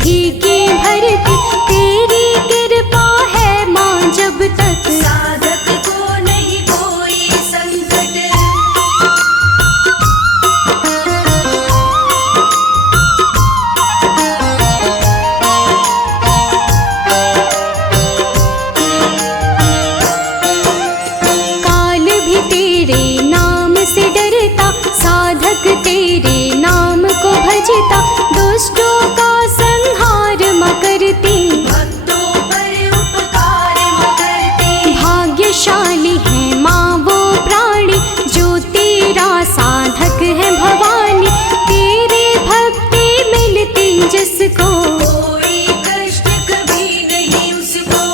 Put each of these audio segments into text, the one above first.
सभी की भरती, तेरी कृपा है माँ जब तक साधक को नहीं कोई संकट। काल भी तेरे नाम से डरता, साधक तेरे नाम को भजता, दुष्टों का संहार माँ करती, भक्तों पर उपकार माँ करती। भाग्यशाली है माँ वो प्राणी, जो तेरा साधक है भवानी, तेरे भक्ति मिलती जिसको कोई कष्ट कभी नहीं उसको।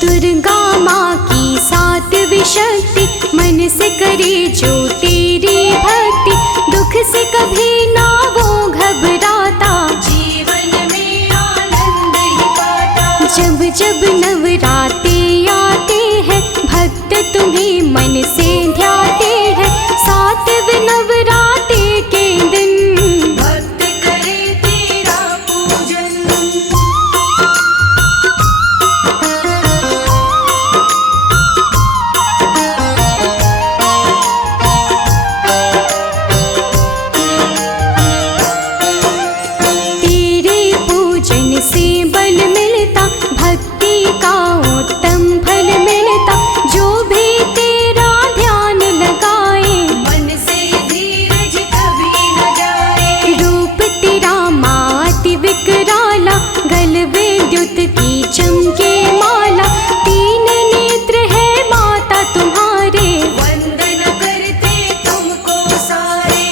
दुर्गा माँ की सातवीं शक्ति, मन से करे जो तेरी भक्ति, दुख से कभी ना वो घबराता, जीवन में आनंद ही पाता। जब जब नवराते आते हैं, भक्त तुम्हें मन से ध्याते हैं, सातवें नवराते के दिन भक्त करे तेरा पूजन। तेरे पूजन से बल मिलता, भक्ति का उत्तम फल मिलता, जो भी तेरा ध्यान लगाए मन से धीरज कभी न जाए। रूप तेरा माँ अति विकराला, गल विद्युत की चमके माला, तीन नेत्र है माता तुम्हारे, वंदन करते तुमको सारे।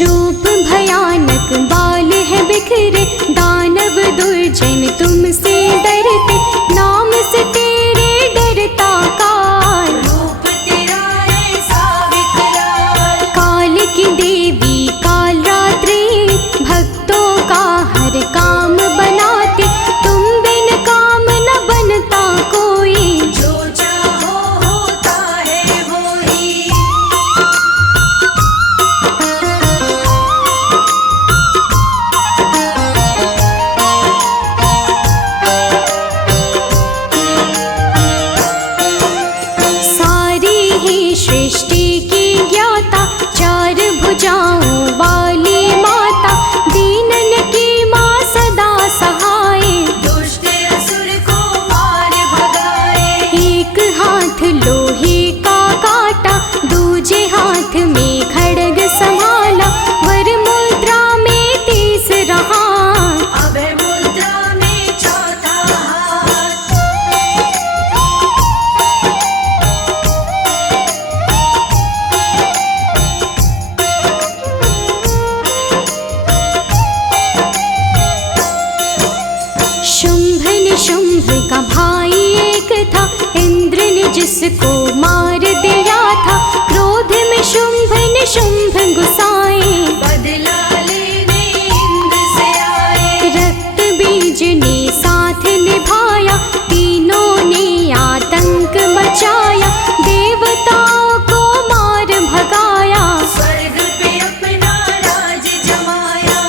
रूप भयानक बाल है बिखरे, दानव दुर्जन तुमसे डरते, नाम से तेरे डरता काल, रूप तेरा ऐसा विकराल। काल की देवी काल रात्रि, भक्तों का हर काम बनाते, तुम बिन काम न बनता कोई, जो चाहो होता है वही। सारी ही सृष्टि की ज्ञाता, चार भुजाओं वाली माता, दीनन की माँ सदा सहाय, दुष्ट असुर को मार भगाए। एक हाथ लोहे का काटा, दूजे हाथ में खड्ग संभाला, वर मुद्रा में तीसरा हाथ, अभय मुद्रा में चौथा हाथ। शुंभ निशुंभ का भाई एक था, इंद्र ने जिसको मार दिया था, क्रोध में शुंभ निशुंभ गुस्साए, बदला लेने इंद्र से आए। रक्त बीज ने साथ निभाया, तीनों ने आतंक मचाया, देवताओं को मार भगाया, स्वर्ग पे अपना राज जमाया।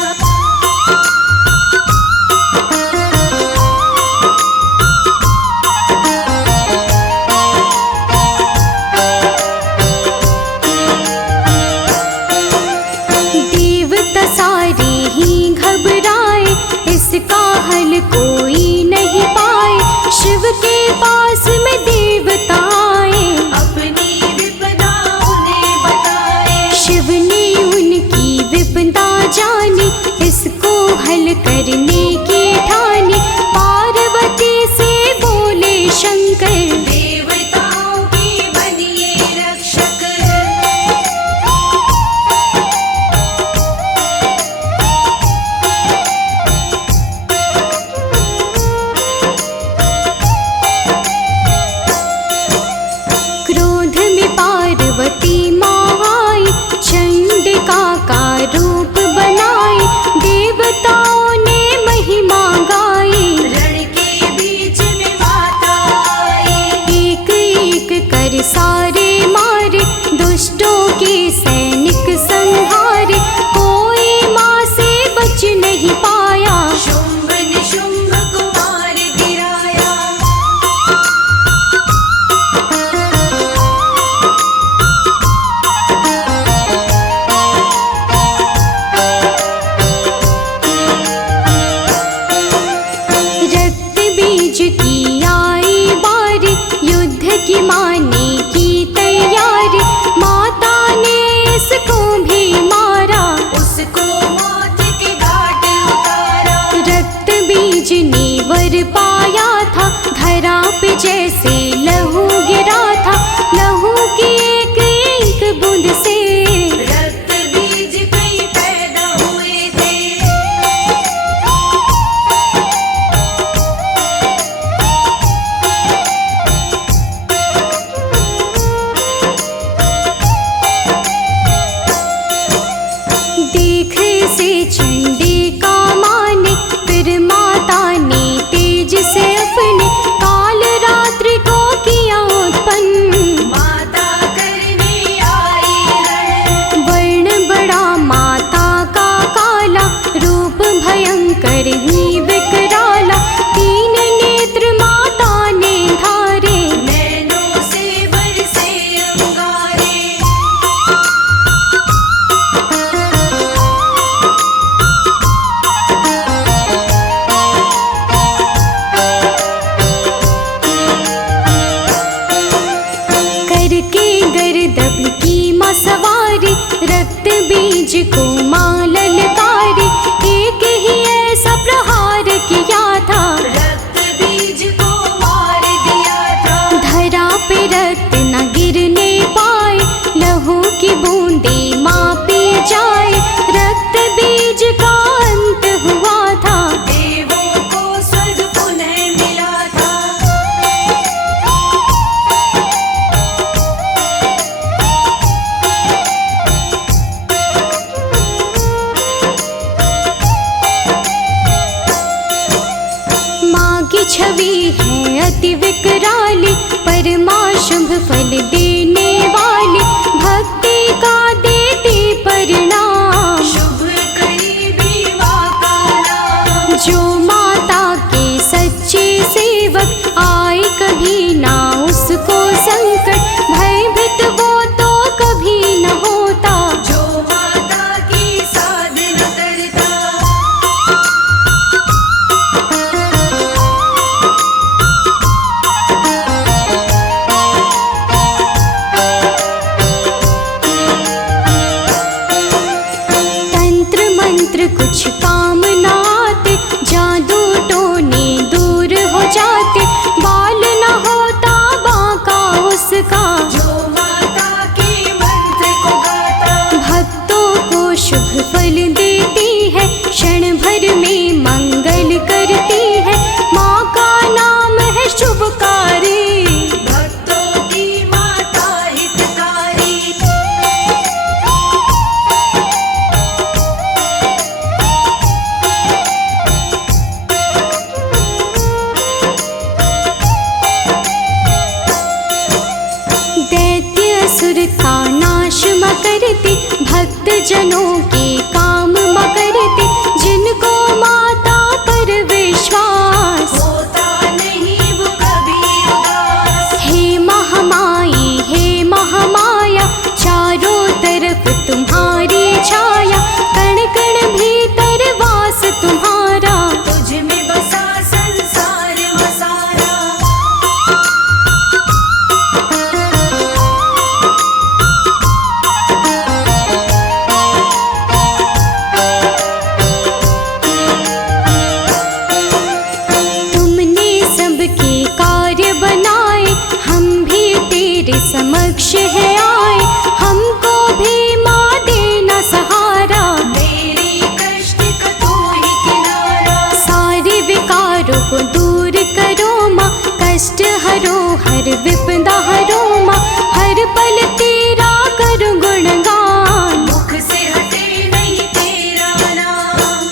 असुर सारे मारे, दुष्टों के सैनिक संहारे, कोई माँ से बच नहीं पाया। शुंभ निशुंभ को मार गिराया। रक्त बीज की आई बारी, युद्ध की माने की तैयारी, माता ने इसको भी मारा, उसको मौत के घाट उतारा। रक्त बीज ने वर पाया था, धरा पे जैसे लहू गिरा था, लहू की एक एक बूंद से रक्त बीज कई पैदा हुए थे। देख से चंडी का माने, फिर माता ने तेज से अपने काल रात्रि को किया उत्पन्न। माता करने आई रण, वर्ण बड़ा माता का काला, रूप भयंकर ही विकराला, तीन नेत्र माता ने धारे, नैनों से बरसे अंगारे। करके गर्दभ की माँ सवारी, रक्त बीज को माँ ललकारी, एक ही ऐसा प्रहार किया था, रक्त बीज को मार दिया था। धरा पे रक्त न गिरने पाए, लहू की बूंदे माँ पी जाए, रक्त बीज का अंत हुआ था। देवों को स्वर्ग पुनः मिला था। माँ की छवि है अति विकराली, परमा शुभ फल देने वाली, भक्ति का देती परिणाम, शुभ करीबी माँ का नाम। जो माता के सच्चे सेवक, आए कभी ना उसको संकट, भयभीत वो तो कभी न होता। जो माता की साधना करता, तंत्र मंत्र कुछ काम न आते, जादू टोने दूर हो जाते, बाल न होता बाका उसका, जो माता के मंत्र को गाता, भक्तों को शुभ फल देती है, क्षण भर में मंगल करती है, माँ का नाम है शुभकारी। भक्तों की माता हितकारी। दैत्य असुर का नाश म करते, भक्त जनों के काम म करते, जिनको माता पर विश्वास, होता नहीं वो कभी उदास। हे महामाई हे महामाया, चारों तरफ तुम्हारी छाया, कण कण भीतर वास तुम्हारा, तुझ में बसा संसार मसारा। तुमने सबके कार्य बनाए, हम भी तेरे समक्ष है आए, हमको भी माँ देना सहारा, मेरी कष्ट का तू ही किनारा। सारे विकारों को दूर करो माँ, कष्ट हरो हर विपदा हरो माँ, हर पल तेरा करो गुणगान। मुख से हटे नहीं तेरा नाम।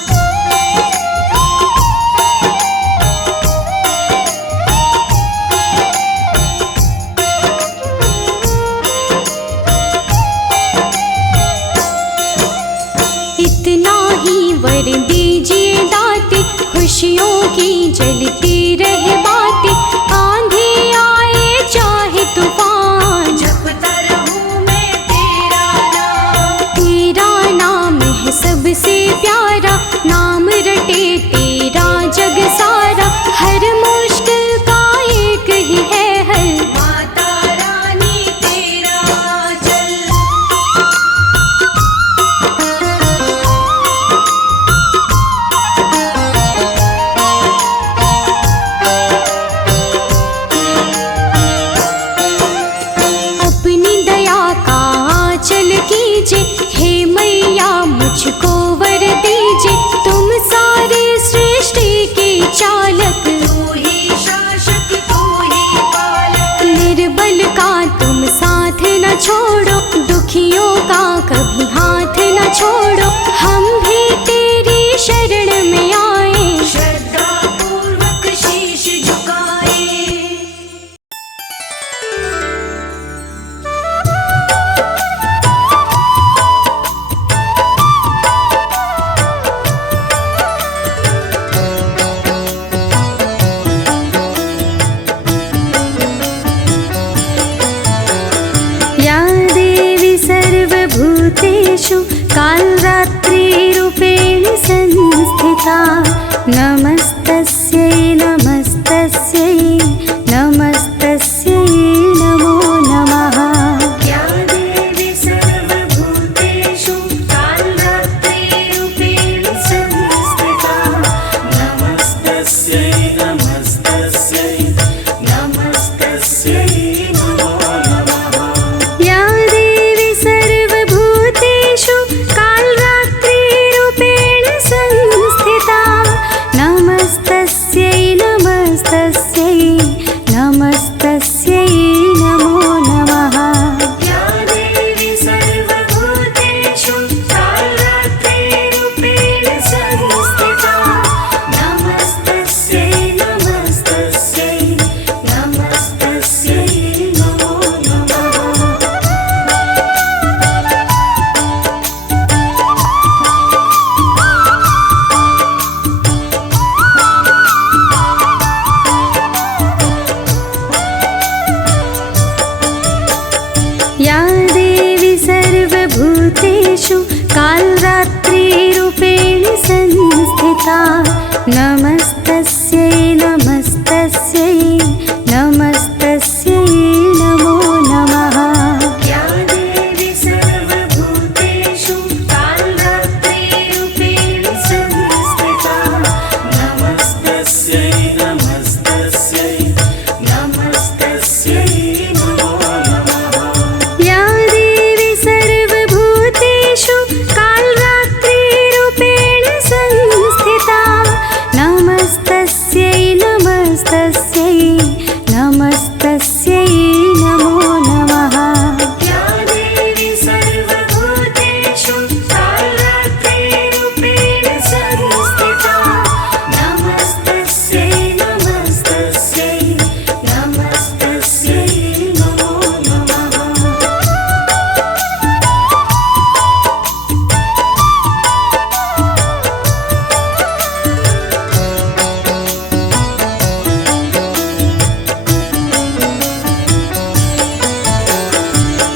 न छोड़ो, दुखियों का कभी हाथ न छोड़ो। हम भी तेरी शरण में आए, श्रद्धा पूर्वक शीश झुकाए। या देवी सर्वभूतेषु कालरात्रिरूपेण संस्थिता, नमस्तस्यै नमस्तस्यै नमस्तस्यै नमो नमः। या देवी सर्वभूतेषु कालरात्रिरूपेण संस्थिता, नमस्तस्यै नमस्तस्यै नमस्तस्यै नमो नमः। या देवी सर्वभूतेषु कालरात्रिरूपेण संस्थिता, नमस्तस्यै नमस्तस्यै नमस्तस्यै नमो नमः। या देवी सर्वभूतेषु कालरात्रिरूपेण संस्थिता, नमस्तस्यै नमस्तस्यै नमस्तस्यै नमो नमः। या देवी सर्वभूतेषु कालरात्रिरूपेण संस्थिता, नमस्तस्यै नमस्तस्यै नमस्तस्यै नमो नमः। या देवी सर्वभूतेषु कालरात्रिरूपेण संस्थिता, नमस्तस्यै नमस्तस्यै नमस्तस्यै नमो नमः। या देवी सर्वभूतेषु कालरात्रिरूपेण संस्थिता, नमस्तस्यै नमस्तस्यै नमस्तस्यै नमो नमः। या देवी सर्वभूतेषु कालरात्रिरूपेण संस्थिता, नमस्तस्यै नमस्तस्यै नमस्तस्यै नमो नमः।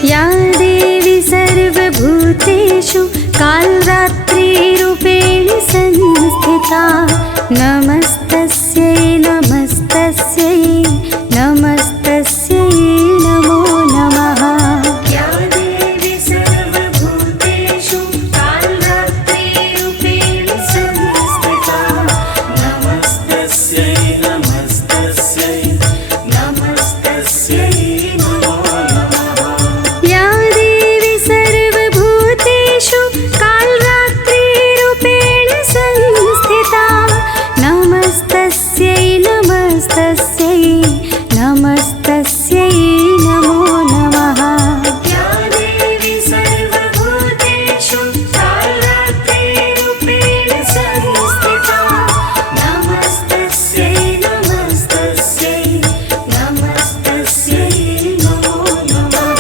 या देवी सर्वभूतेषु कालरात्रिरूपेण संस्थिता, नमस्तस्यै नमस्तस्यै नमस्तस्यै नमो नमः। या देवी सर्वभूतेषु कालरात्रिरूपेण संस्थिता, नमस्तस्यै नमस्तस्यै नमस्तस्यै नमो नमः। या देवी सर्वभूतेषु कालरात्रिरूपेण संस्थिता, नमस्तस्यै नमस्तस्यै नमस्तस्यै नमो नमः। या देवी सर्वभूतेषु कालरात्रिरूपेण संस्थिता, नमस्तस्यै नमस्तस्यै नमस्तस्यै नमो नमः।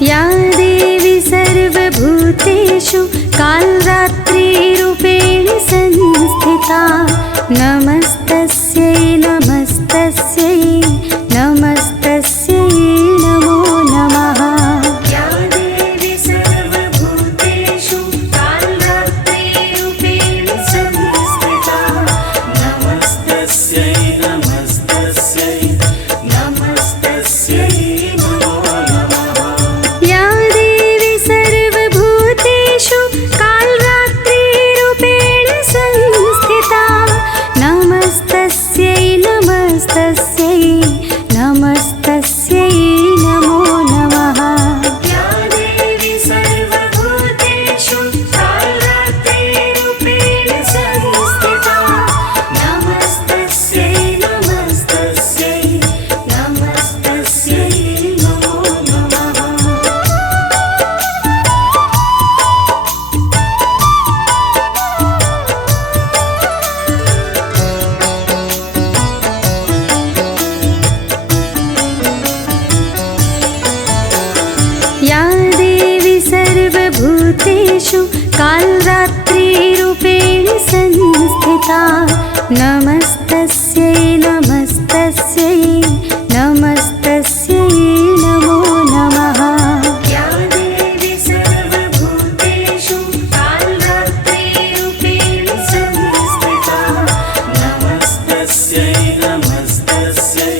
या देवी सर्वभूतेषु कालरात्रिरूपेण संस्थिता, नमस्तस्यै नमस्तस्यै नमस्तस्यै नमो नमः। या देवी सर्वभूतेषु कालरात्रिरूपेण संस्थिता, नमस्तस्यै नमस्तस्यै नमस्तस्यै नमो नमः। या देवी सर्वभूतेषु कालरात्रिरूपेण संस्थिता, नमस्तस्यै नमस्तस्यै कालरात्रिरूपेण संस्थिता नमस्तस्यै नमस्तस्यै नमस्तस्यै नमो नमः। या देवी सर्वभूतेषु कालरात्रिरूपेण संस्थिता नमस्तस्यै नमस्तस्यै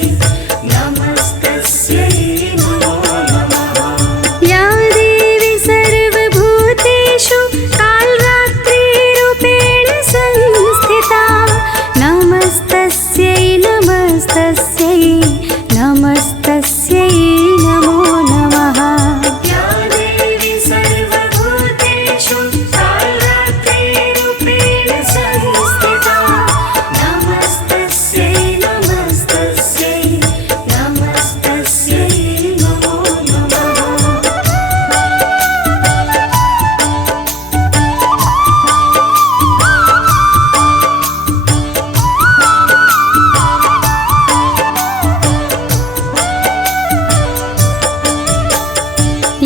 नमस्तस्यै नमो नमः। या देवी सर्वभूतेषु कालरात्रिरूपेण संस्थिता नमस्तस्यै नमस्तस्यै नमस्तस्यै नमो नमः। या देवी सर्वभूतेषु कालरात्रिरूपेण संस्थिता नमस्तस्यै नमस्तस्यै नमस्तस्यै नमो नमः।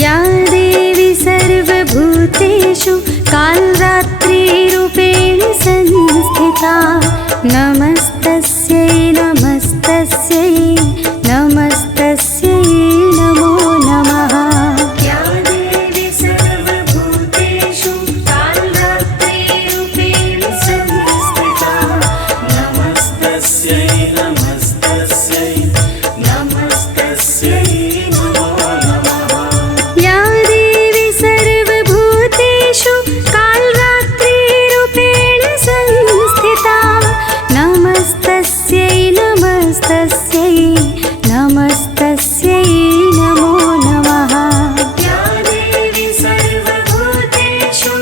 या देवी सर्वभूतेषु कालरात्रिरूपेण संस्थिता नमस्तस्यै नमस्तस्यै नमस्तस्यै नमो नमः। या देवी सर्वभूतेषु कालरात्रिरूपेण संस्थिता नमस्तस्यै नमस्तस्यै नमस्तस्यै नमो नमः। या देवी सर्वभूतेषु कालरात्रिरूपेण संस्थिता नमस्तस्यै नमस्तस्यै नमस्तस्यै नमो नमः। या देवी सर्वभूतेषु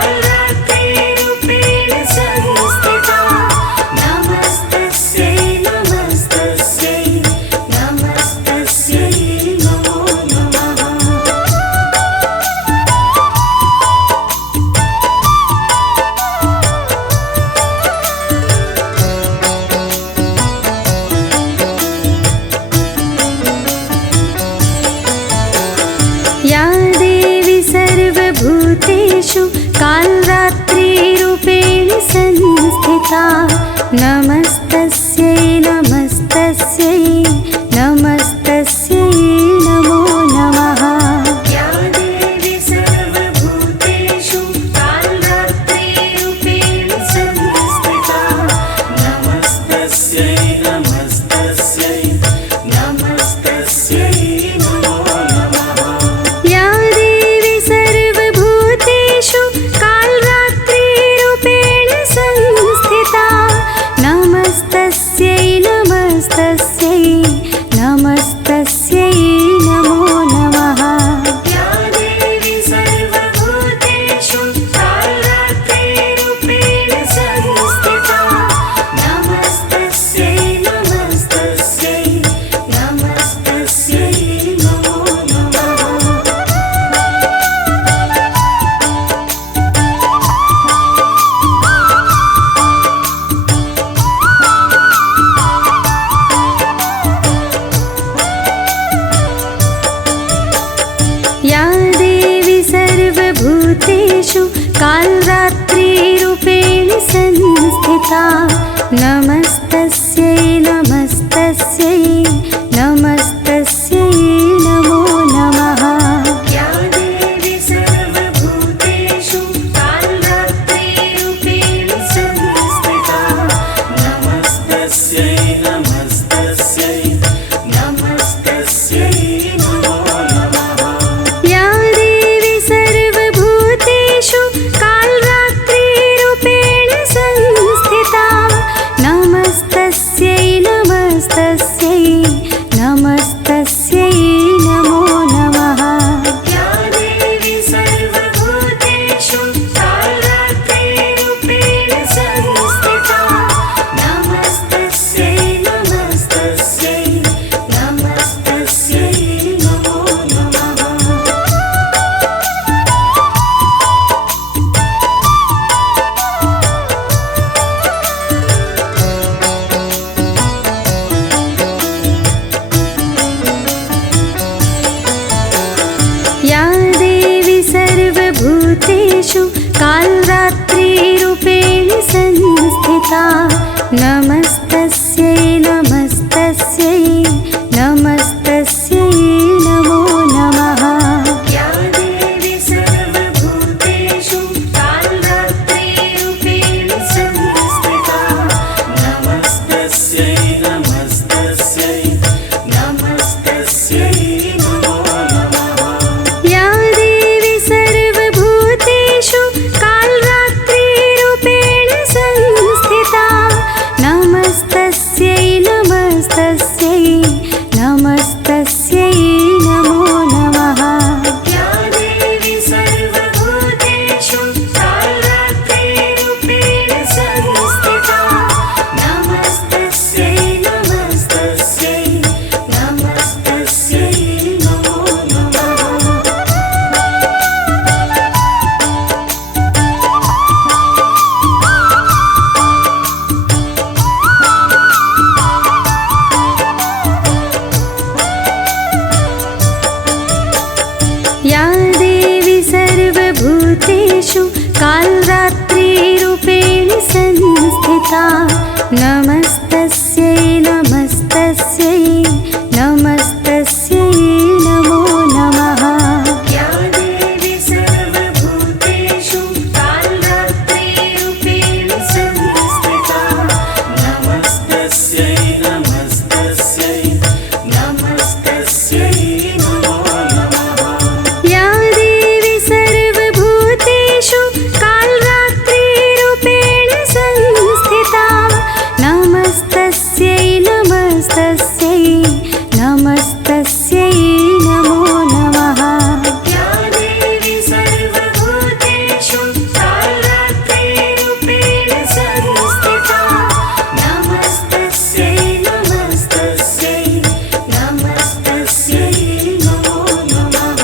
कालरात्रिरूपेण संस्थिता नमस्तस्यै नमस्तस्यै नमस्तस्यै नमो नमः। या देवी सर्वभूतेषु कालरात्रिरूपेण संस्थिता नमस्तस्यै नमस्तस्यै नमस्तस्यै नमो नमः। या देवी सर्वभूतेषु कालरात्रिरूपेण संस्थिता नमस्तस्यै नमस्तस्यै नमस्तस्यै नमो नमः। या देवी सर्वभूतेषु कालरात्रिरूपेण संस्थिता नमस्तस्यै नमस्तस्यै नमस्तस्यै नमो नमः। या देवी सर्वभूतेषु कालरात्रिरूपेण संस्थिता नमस्तस्यै नमस्तस्यै नमस्तस्यै नमो नमः। या देवी सर्वभूतेषु कालरात्रिरूपेण संस्थिता नमस्तस्यै नमस्तस्यै नमस्तस्यै नमो नमः। या देवी सर्वभूतेषु कालरात्रिरूपेण संस्थिता नमस्तस्यै नमस्तस्यै नमस्तस्यै नमो नमः। या देवी सर्वभूतेषु कालरात्रिरूपेण संस्थिता नमस्तस्यै नमस्तस्यै नमस्तस्यै नमो नमः। या देवी सर्वभूतेषु कालरात्रिरूपेण संस्थिता नमस्तस्यै नमस्तस्यै नमस्तस्यै नमो नमः। संस्थिता नमस्तस्यै नमस्तस्यै नमस्तस्यै नमो नमः। या देवी सर्वभूतेषु कालरात्रिरूपेण संस्थिता नमस्तस्यै नमस्तस्यै नमस्तस्यै नमो नमः। या देवी सर्वभूतेषु कालरात्रिरूपेण संस्थिता नमस्तस्यै नमस्तस्यै नमस्तस्यै नमो नमः। या देवी सर्वभूतेषु कालरात्रिरूपेण संस्थिता नमस्तस्यै नमस्तस्यै नमस्तस्यै नमो नमः। या देवी सर्वभूतेषु कालरात्रिरूपेण संस्थिता नमस्तस्यै नमस्तस्यै नमस्तस्यै नमो नमः। या देवी सर्वभूतेषु कालरात्रिरूपेण संस्थिता नमस्तस्यै नमस्तस्यै नमस्तस्यै नमो नमः। या देवी सर्वभूतेषु कालरात्रिरूपेण संस्थिता नमस्तस्यै नमस्तस्यै नमस्तस्यै नमो नमः। या देवी सर्वभूतेषु कालरात्रिरूपेण संस्थिता नमस्तस्यै नमस्तस्यै नमस्तस्यै नमो नमः।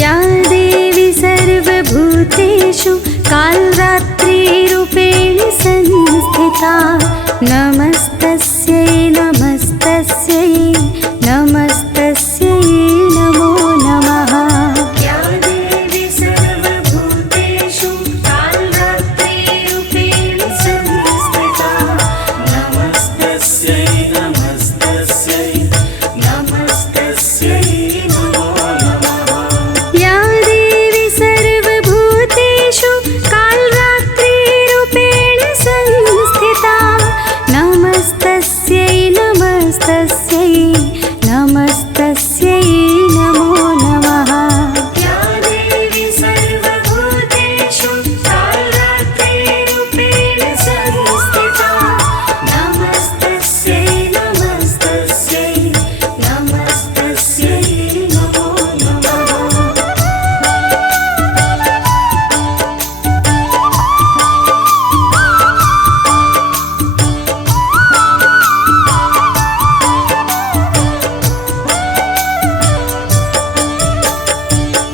या देवी सर्वभूतेषु कालरात्रिरूपेण संस्थिता नमस्तस्यै नमस्तस्यै नमस्तस्यै नमो नमः। या देवी सर्वभूतेषु कालरात्रिरूपेण संस्थिता नमस्तस्यै नमस्तस्यै नमस्तस्यै नमो नमः। या देवी सर्वभूतेषु कालरात्रिरूपेण संस्थिता नमस्तस्यै नमस्तस्यै नमस्तस्यै नमो नमः। या देवी सर्वभूतेषु कालरात्रिरूपेण संस्थिता नमस्तस्यै नमस्तस्यै नमस्तस्यै नमो नमः।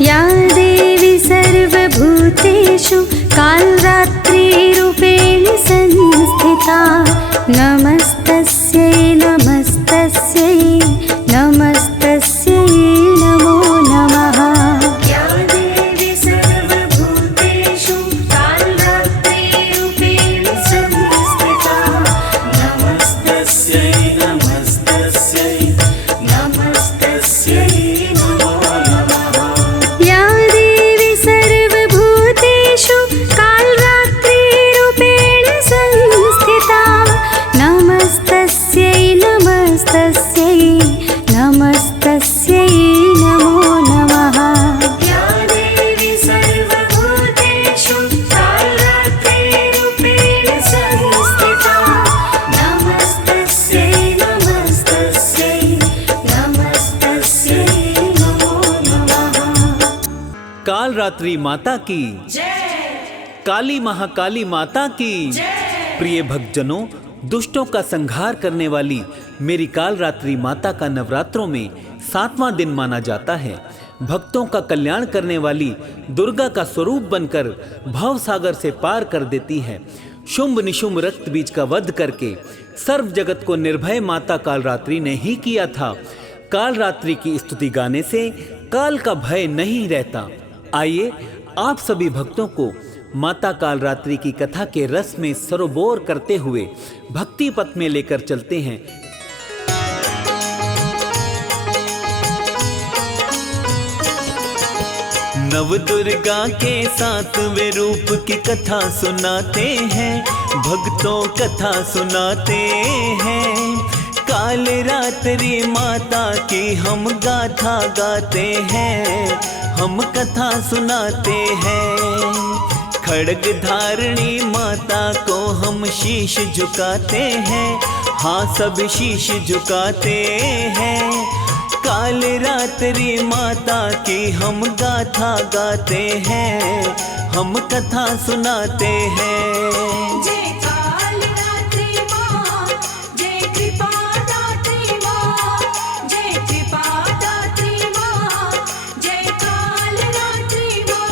या देवी सर्वभूतेषु कालरात्रिरूपेण संस्थिता नमस्तस्यै नमस्तस्यै नमस्तस्यै नमो नमः। या देवी सर्वभूतेषु कालरात्रिरूपेण संस्थिता नमस्तस्यै नमस्तस्यै नमस्तस्यै नमो नमः। या देवी सर्वभूतेषु कालरात्रिरूपेण संस्थिता नमस्तस्यै नमस्तस्यै नमस्तस्यै नमो नमः। या देवी सर्वभूतेषु कालरात्रिरूपेण संस्थिता नमस्तस्यै नमस्तस्यै नमस्तस्यै नमो नमः। काल रात्रि माता की, काली महाकाली माता की। प्रिय भक्तजनों, दुष्टों का संहार करने वाली मेरी काल रात्रि माता का नवरात्रों में 7वां दिन माना जाता है। भक्तों का कल्याण करने वाली दुर्गा का स्वरूप बनकर भव सागर से पार कर देती है। शुंभ निशुंभ रक्त बीज का वध करके सर्व जगत को निर्भय माता कालरात्रि ने ही किया था। कालरात्रि की स्तुति गाने से काल का भय नहीं रहता। आइए आप सभी भक्तों को माता कालरात्रि की कथा के रस में सरोबोर करते हुए भक्ति पथ में लेकर चलते हैं। नव दुर्गा के 7वें रूप की कथा सुनाते हैं, भक्तों कथा सुनाते हैं। कालरात्रि माता की हम गाथा गाते हैं, हम कथा सुनाते हैं। खड्ग धारणी माता को हम शीश झुकाते हैं, हाँ सब शीश झुकाते हैं। कालरात्रि माता की हम गाथा गाते हैं, हम कथा सुनाते हैं। जय कालरात्रि माँ, जय कृपा दात्री माँ, जय कृपा दात्री माँ, जय कालरात्रि माँ।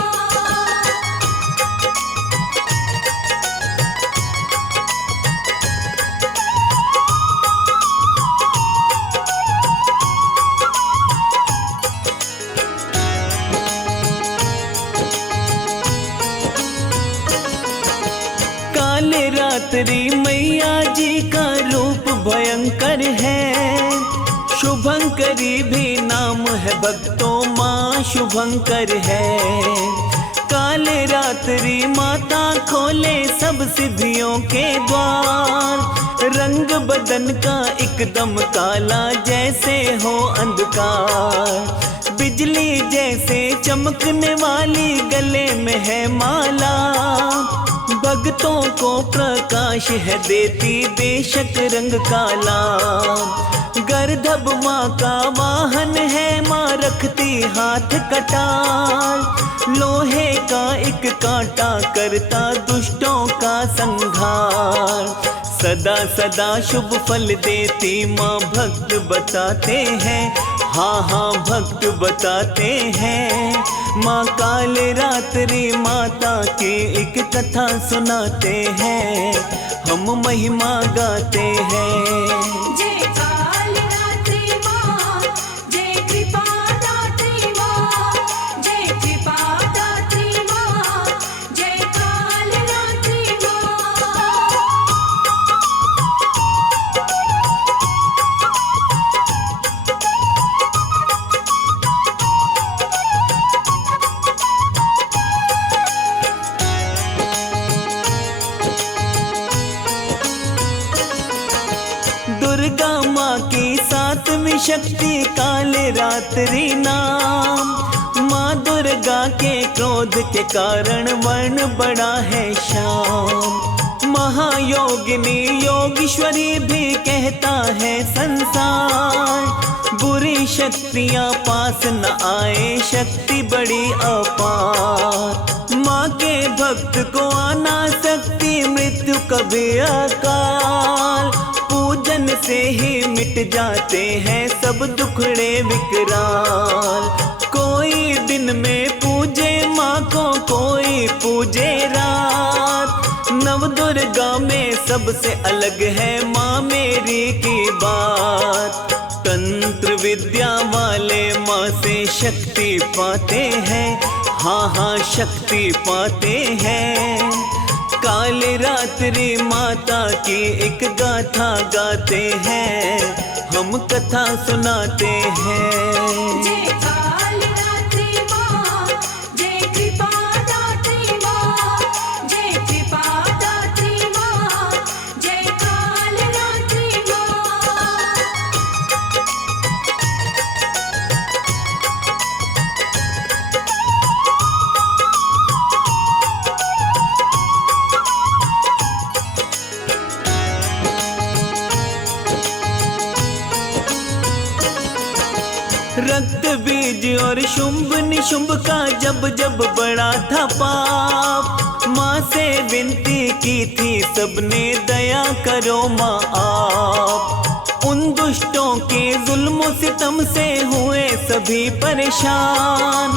कालरात्रि मैया जी का रूप भयंकर है, शुभंकरी भी नाम है भक्तों, माँ शुभंकर है। कालरात्रि माता खोले सब सिद्धियों के द्वार, रंग बदन का एकदम काला जैसे हो अंधकार। बिजली जैसे चमकने वाली गले में है माला, भक्तों को प्रकाश है देती बेशक रंग काला। गर्दभ माँ का वाहन है, माँ रखती हाथ कटार, लोहे का एक कांटा करता दुष्टों का संहार। सदा सदा शुभ फल देती माँ भक्त बताते हैं, हाँ हाँ भक्त बताते हैं। माँ कालरात्रि माता की एक कथा सुनाते हैं, हम महिमा गाते हैं। जय कालरात्रि माँ, जय कृपा दात्री माँ, जय कृपा दात्री माँ, जय कालरात्रि माँ। दुर्गा माँ की 7वीं शक्ति कालरात्रि नाम। माँ दुर्गा के क्रोध के कारण वर्ण बड़ा है श्याम। महायोगिनी योगीश्वरी भी कहता है संसार, बुरी शक्तियाँ पास न आए, शक्ति बड़ी अपार। माँ के भक्त को आना सकती, मृत्यु कभी अकाल। पूजन से ही मिट जाते हैं सब दुखड़े विकराल। कोई दिन में पूजे माँ को, कोई पूजे रात। नव दुर्गा में सबसे अलग है माँ मेरी की बात। तंत्र विद्या वाले माँ से शक्ति पाते हैं, हाँ हाँ शक्ति पाते हैं। कालरात्रि माता की एक गाथा गाते हैं, हम कथा सुनाते हैं। जय कालरात्रि माँ, जय कृपा दात्री माँ, जय कृपा दात्री माँ, जय कालरात्रि माँ। रक्त बीज और शुंभ निशुंभ का जब जब बड़ा था पाप, माँ से विनती की थी सबने, दया करो माँ आप। उन दुष्टों के जुल्म सितम से हुए सभी परेशान।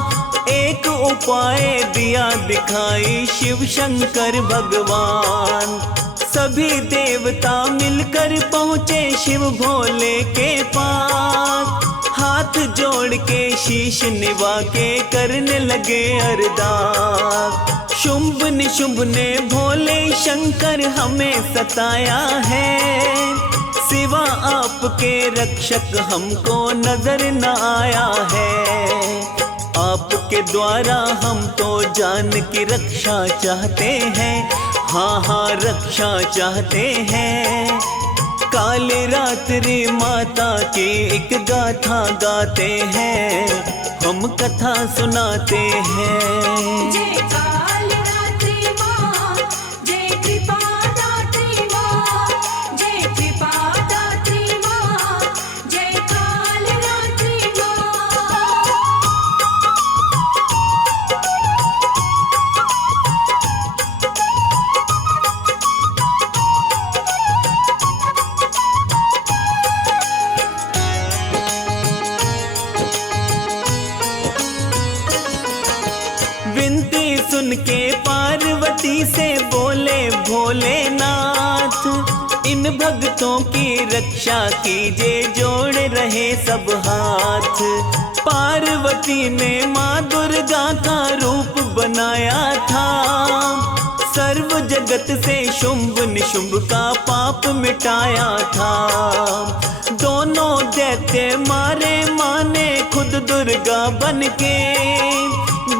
एक उपाय दिया दिखाई शिव शंकर भगवान। सभी देवता मिलकर पहुँचे शिव भोले के पास। हाथ जोड़ के शीश निभा के करने लगे अरदास। शुंभ निशुंभ ने भोले शंकर हमें सताया है। सिवा आपके रक्षक हमको नजर न आया है। आपके द्वारा हम तो जान की रक्षा चाहते हैं। हाँ हाँ रक्षा चाहते हैं। काली रात्रि माता की एक गाथा गाते हैं। हम कथा सुनाते हैं। जय काल रात्रि माँ, जय कृपा दात्री माँ, जय कृपा दात्री माँ, जय काल रात्रि माँ। विनती सुन के पार्वती से बोले भोलेनाथ, इन भक्तों की रक्षा कीजिए, जोड़ रहे सब हाथ। पार्वती ने माँ दुर्गा का रूप बनाया था। सर्व जगत से शुंभ निशुंभ का पाप मिटाया था। दोनों दैत्य मारे माँ ने खुद दुर्गा बनके।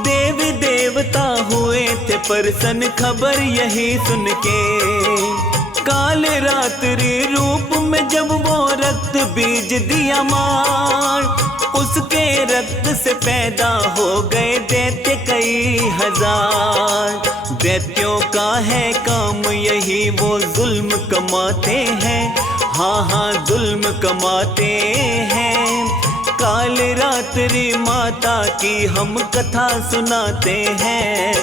देवी देवता हुए थे प्रसन्न खबर यही सुन के। काल रात्रि रूप में जब वो रक्त बीज दिया मार, उसके रक्त से पैदा हो गए दैत्य कई हजार। दैत्यों का है काम यही, वो जुल्म कमाते हैं। हाँ हाँ जुल्म कमाते हैं। काल रात्रि माता की हम कथा सुनाते हैं।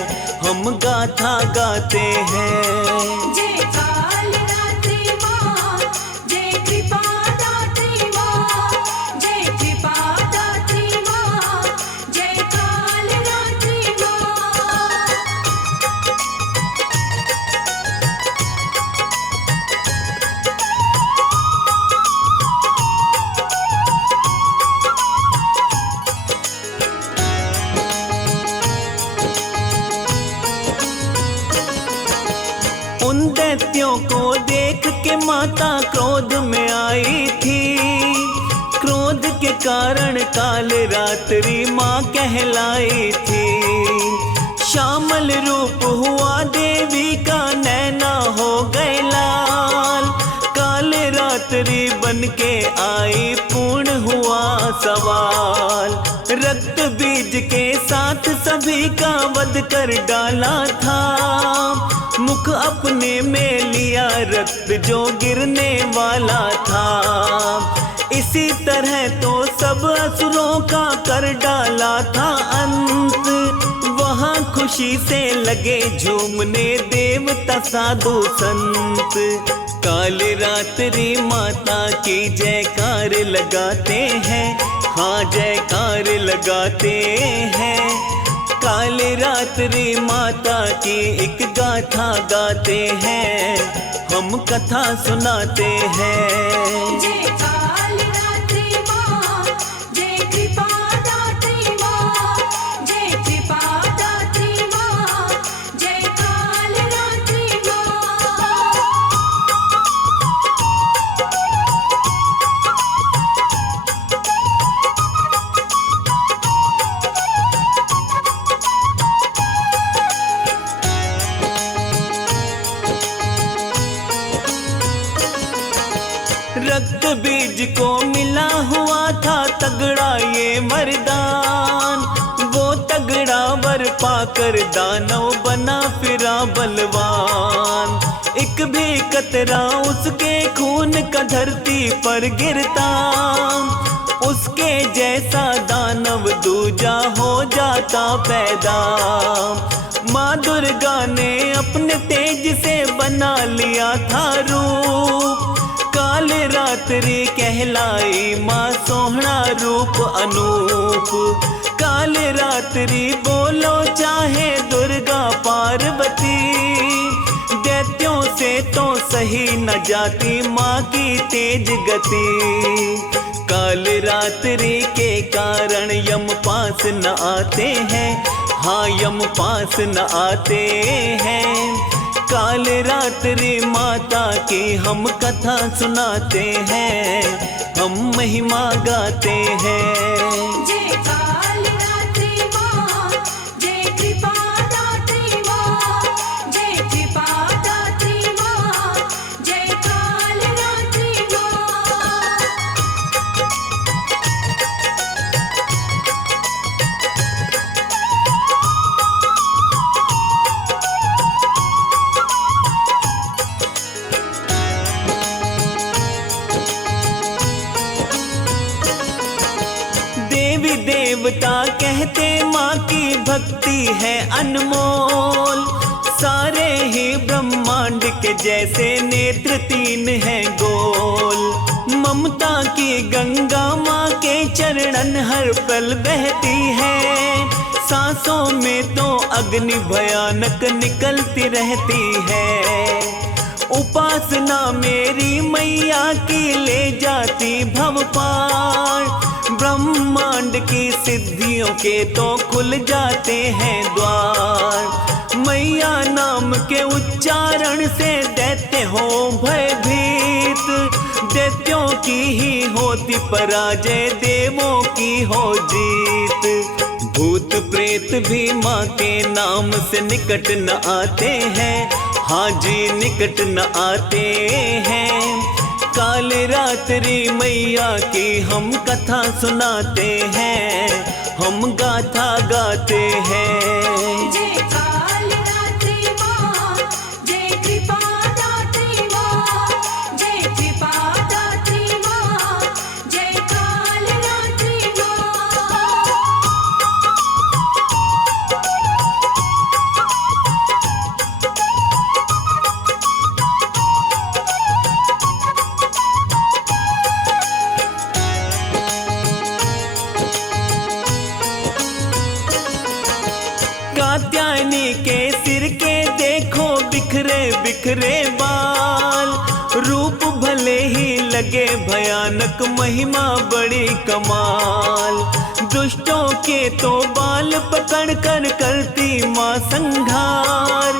हम गाथा गाते हैं। जय काल रात्रि माँ, जय कृपा दात्री माँ, जय कृपा दात्री माँ, जय काल रात्रि माँ। उन दैत्यों को देख के माता क्रोध में आई थी। क्रोध के कारण काल रात्रि माँ कहलाई थी। श्यामल रूप हुआ देवी का, नैना हो गए लाल। काल रात्रि बन के आई, पूर्ण हुआ सवाल। रक्त बीज के साथ सभी का वध कर डाला था। मुख अपने में लिया रक्त जो गिरने वाला था। इसी तरह तो सब असुरों का कर डाला था अंत। वहाँ खुशी से लगे झूमने देवता साधु संत। काल रात्रि माता की जयकार लगाते हैं। हाँ जयकार लगाते हैं। काल रात्रि माता की एक गाथा गाते हैं। हम कथा सुनाते हैं। जय काल रात्रि माँ, जय कृपा दात्री माँ, जय कृपा दात्री माँ, जय काल रात्रि माँ। रक्त बीज को मिला हुआ था तगड़ा ये वरदान। वो तगड़ा वर पाकर दानव बना फिरा बलवान। एक भी कतरा उसके खून का धरती पर गिरता। उसके जैसा दानव दूजा हो जाता पैदा। माँ दुर्गा ने अपने तेज से बना लिया था रूप। काल रात्रि कह कहलाई माँ सोहना रूप अनूप। काल रात्रि बोलो चाहे दुर्गा पार्वती, दैत्यों से तो सही न जाती माँ की तेज गति। काल रात्रि के कारण यम पास न आते हैं, हाँ यम पास न आते हैं। काल रात्रि माता की हम कथा सुनाते हैं, हम महिमा गाते हैं। जय काल रात्रि माँ, जय कृपा दात्री माँ, जय कृपा दात्री माँ, जय काल रात्रि माँ। देवी देवता कहते माँ की भक्ति है अनमोल। सारे ही ब्रह्मांड के जैसे नेत्र तीन हैं गोल। ममता की गंगा माँ के चरणन हर पल बहती है। सांसों में तो अग्नि भयानक निकलती रहती है। उपासना मेरी मैया की ले जाती भव पार। ब्रह्मांड की सिद्धियों के तो खुल जाते हैं द्वार। मैया नाम के उच्चारण से दैत्य हो भयभीत। दैत्यों की ही होती पराजय, देवों की हो जीत। भूत प्रेत भी माँ के नाम से निकट न आते हैं, हाँ जी निकट न आते हैं। काल रात्रि मैया की हम कथा सुनाते हैं, हम गाथा गाते हैं। जय काल रात्रि माँ, जय कृपा दात्री माँ, जय कृपा दात्री माँ, जय काल रात्रि माँ। कात्यायनी के सिर के देखो बिखरे बिखरे बाल। रूप भले ही लगे भयानक, महिमा बड़ी कमाल। दुष्टों के तो बाल पकड़ कर करती माँ संहार।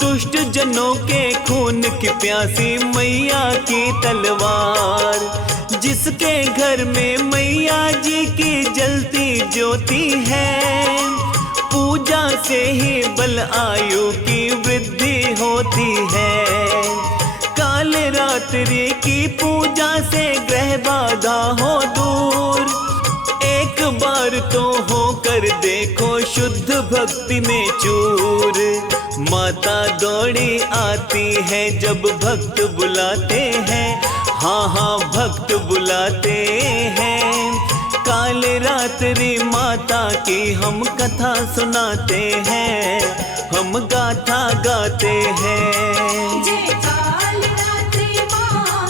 दुष्ट जनों के खून की प्यासी मैया की तलवार। जिसके घर में मैया जी की जलती ज्योति है, पूजा से ही बल आयु की वृद्धि होती है। काल रात्रि की पूजा से ग्रह बाधा हो दूर। एक बार तो होकर देखो शुद्ध भक्ति में चूर। माता दौड़ी आती है जब भक्त बुलाते हैं, हाँ हाँ भक्त बुलाते हैं। काल रात्रि माता की हम कथा सुनाते हैं, हम गाथा गाते हैं। जय काल रात्रि माँ,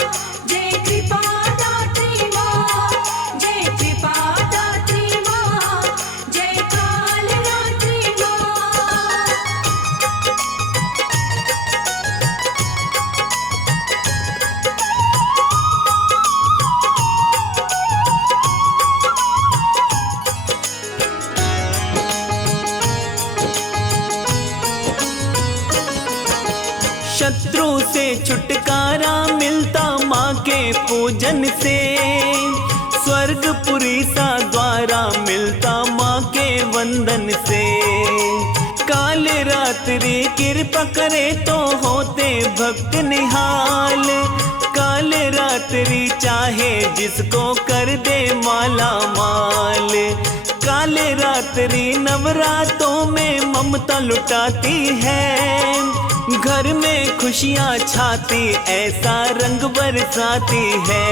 जय कृपा दात्री माँ, जय कृपा दात्री माँ, जय काल रात्रि माँ। शत्रु से छुटकारा मिलता माँ के पूजन से। स्वर्गपुरी सा द्वारा मिलता माँ के वंदन से। काल रात्रि कृपा करे तो होते भक्त निहाल। काल रात्रि चाहे जिसको कर दे माला माल। काल रात्रि नवरातों में ममता लुटाती है। घर में खुशियाँ छाती ऐसा रंग बरसाती है।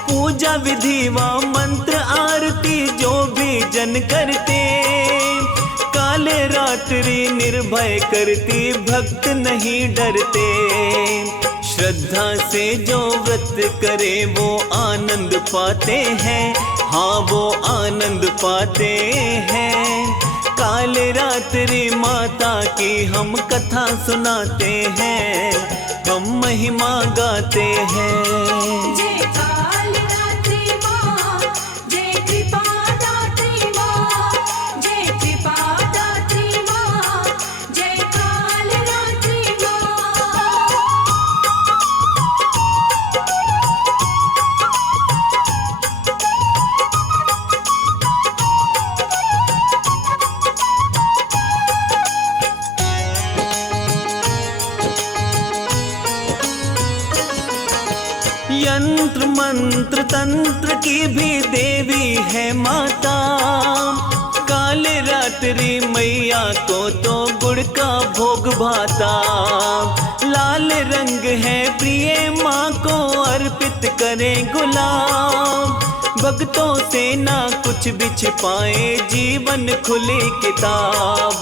पूजा विधि व मंत्र आरती जो भी जन करते। काल रात्रि निर्भय करती भक्त नहीं डरते। श्रद्धा से जो व्रत करे वो आनंद पाते हैं, हाँ वो आनंद पाते हैं। काल रात्रि माता की हम कथा सुनाते हैं, हम महिमा गाते हैं। जय काल रात्रि माँ, जय कृपा दात्री माँ, जय कृपा दात्री माँ, जय काल रात्रि माँ। यंत्र मंत्र तंत्र की भी देवी है माता, काल रात्रि मैया को तो गुड़ का भोग भाता। लाल रंग है प्रिय माँ को अर्पित करे गुलाब, भक्तों से ना कुछ भी छिपाए जीवन खुली किताब।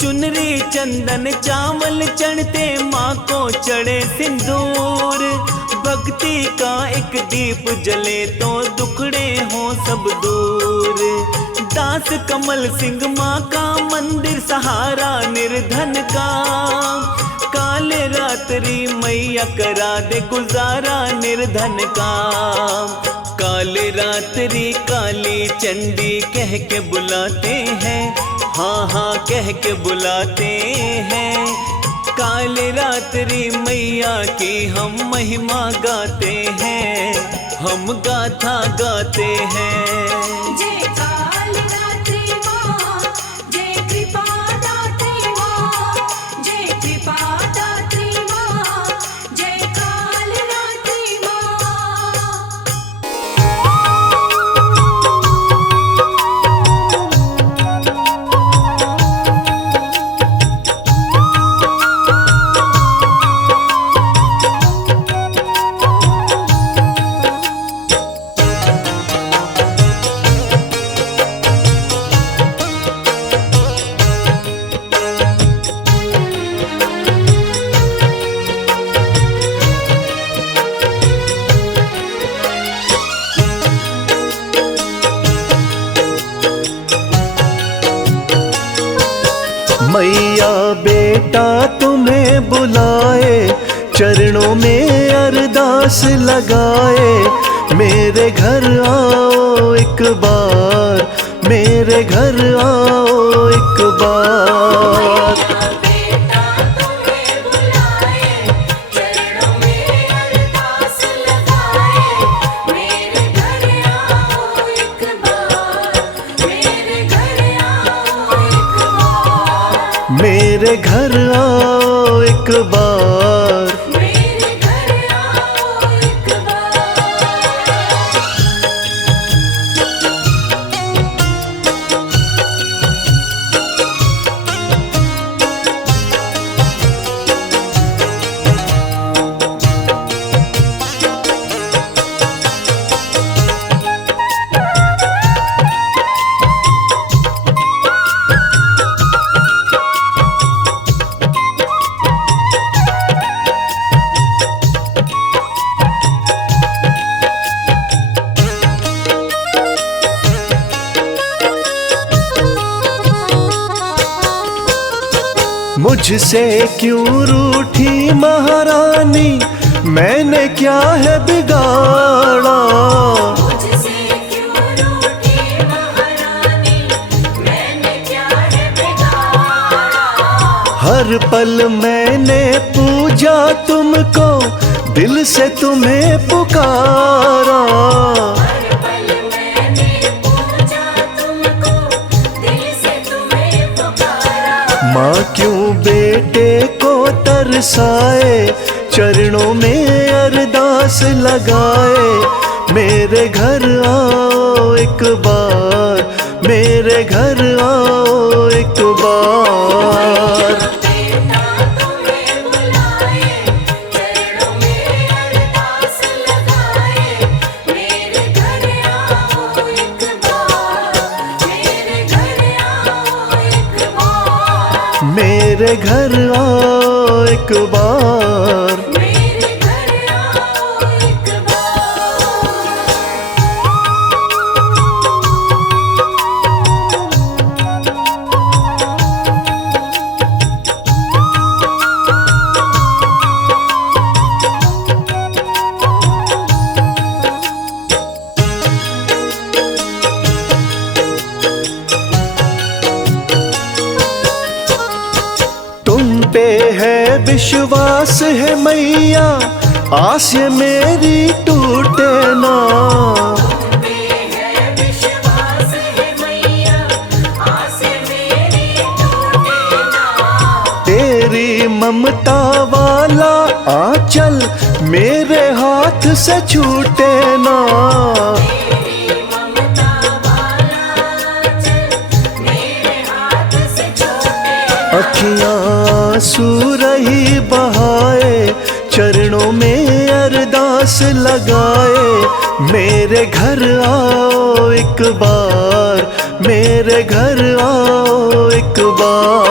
चुनरी चंदन चावल चढ़ते माँ को चढ़े सिंदूर, भक्ति का एक दीप जले तो दुखड़े हो सब दूर। दास कमल सिंह माँ का मंदिर सहारा निर्धन का, काल रात्रि मैया करा दे गुजारा निर्धन का। काल रात्रि काली चंडी कह के बुलाते हैं, हाँ हाँ कह के बुलाते हैं। काल रात्रि मैया की हम महिमा गाते हैं, हम गाथा गाते हैं। जय काल रात्रि माँ, जय कृपा दात्री माँ, जय कृपा दात्री माँ, जय काल रात्रि माँ। मैया बेटा तुम्हें बुलाए, चरणों में अरदास लगाए। मेरे घर आओ एक बार, मेरे घर आओ एक बार। बेटा तुम्हें बुलाए, चरणों में अरदास लगाए। मेरे घर आओ एक बार, मेरे घर आओ एक बार। मेरे घर आओ एक बार। मेरे घर आओ एक बार। मुझसे क्यों रूठी महारानी, मैंने क्या है बिगाड़ा। मुझसे क्यों रूठी महारानी, मैंने क्या है बिगाड़ा। हर पल मैंने पूजा तुमको, दिल से तुम्हें पुकारा। हर पल मैंने पूजा तुमको, दिल से तुम्हें पुकारा। माँ क्यों बेटे को तरसाए, चरणों में अरदास लगाए। मेरे घर आओ एक बार, मेरे घर आओ एक बार। बेटा तुम्हें बुलाए, चरणों में अरदास लगाए। मेरे घर आओ एक बार, मेरे घर आओ एक बार। मेरे घर आओ एक बार। मेरे घर विश्वास है मैया, आस ये मेरी टूटे ना। तेरी ममता वाला आंचल मेरे हाथ से छूटे ना। अखियाँ आंसू रही बहाए, चरणों में अरदास लगाए। मेरे घर आओ एक बार, मेरे घर आओ एक बार।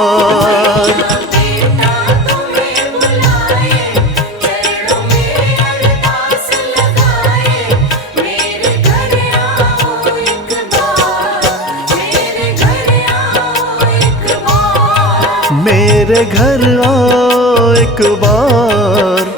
मेरे घर आओ एक बार।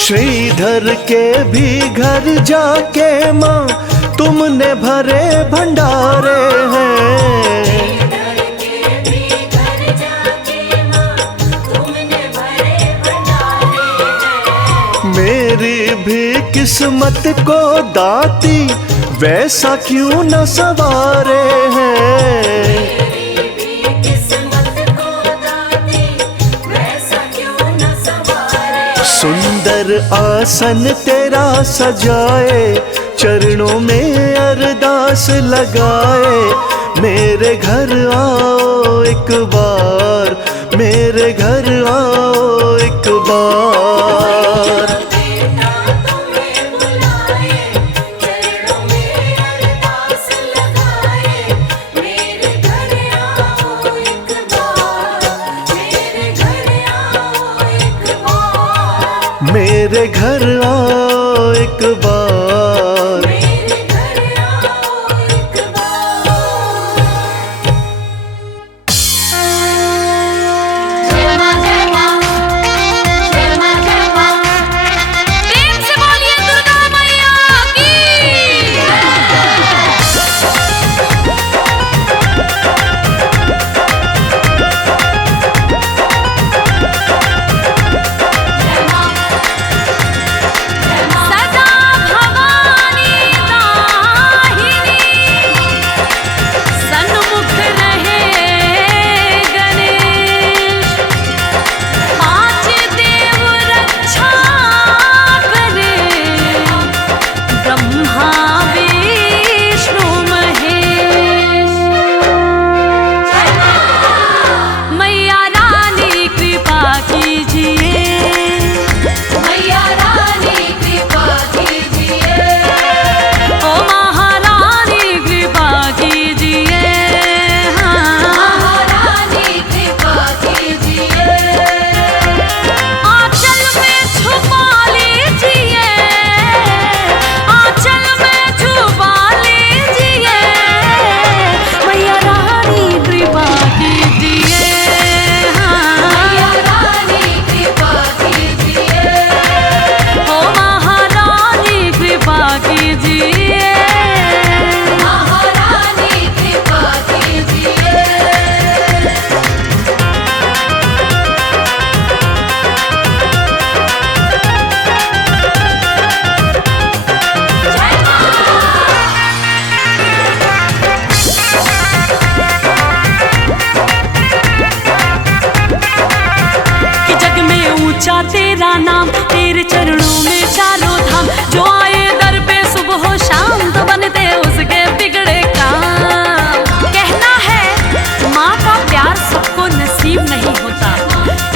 श्रीधर के भी घर जाके माँ तुमने भरे भंडारे हैं। मेरी भी किस्मत को दाती वैसा क्यों न सवारे हैं। सुंदर आसन तेरा सजाए, चरणों में अरदास लगाए। मेरे घर आओ एक बार, मेरे घर आओ एक बार। मेरे घर आओ एक बार। ऊंचा तेरा नाम, तेरे चरणों में चारों धाम। जो आए दर पे सुबह हो शाम, तो बनते उसके बिगड़े काम। कहना है माँ का प्यार सबको नसीब नहीं होता,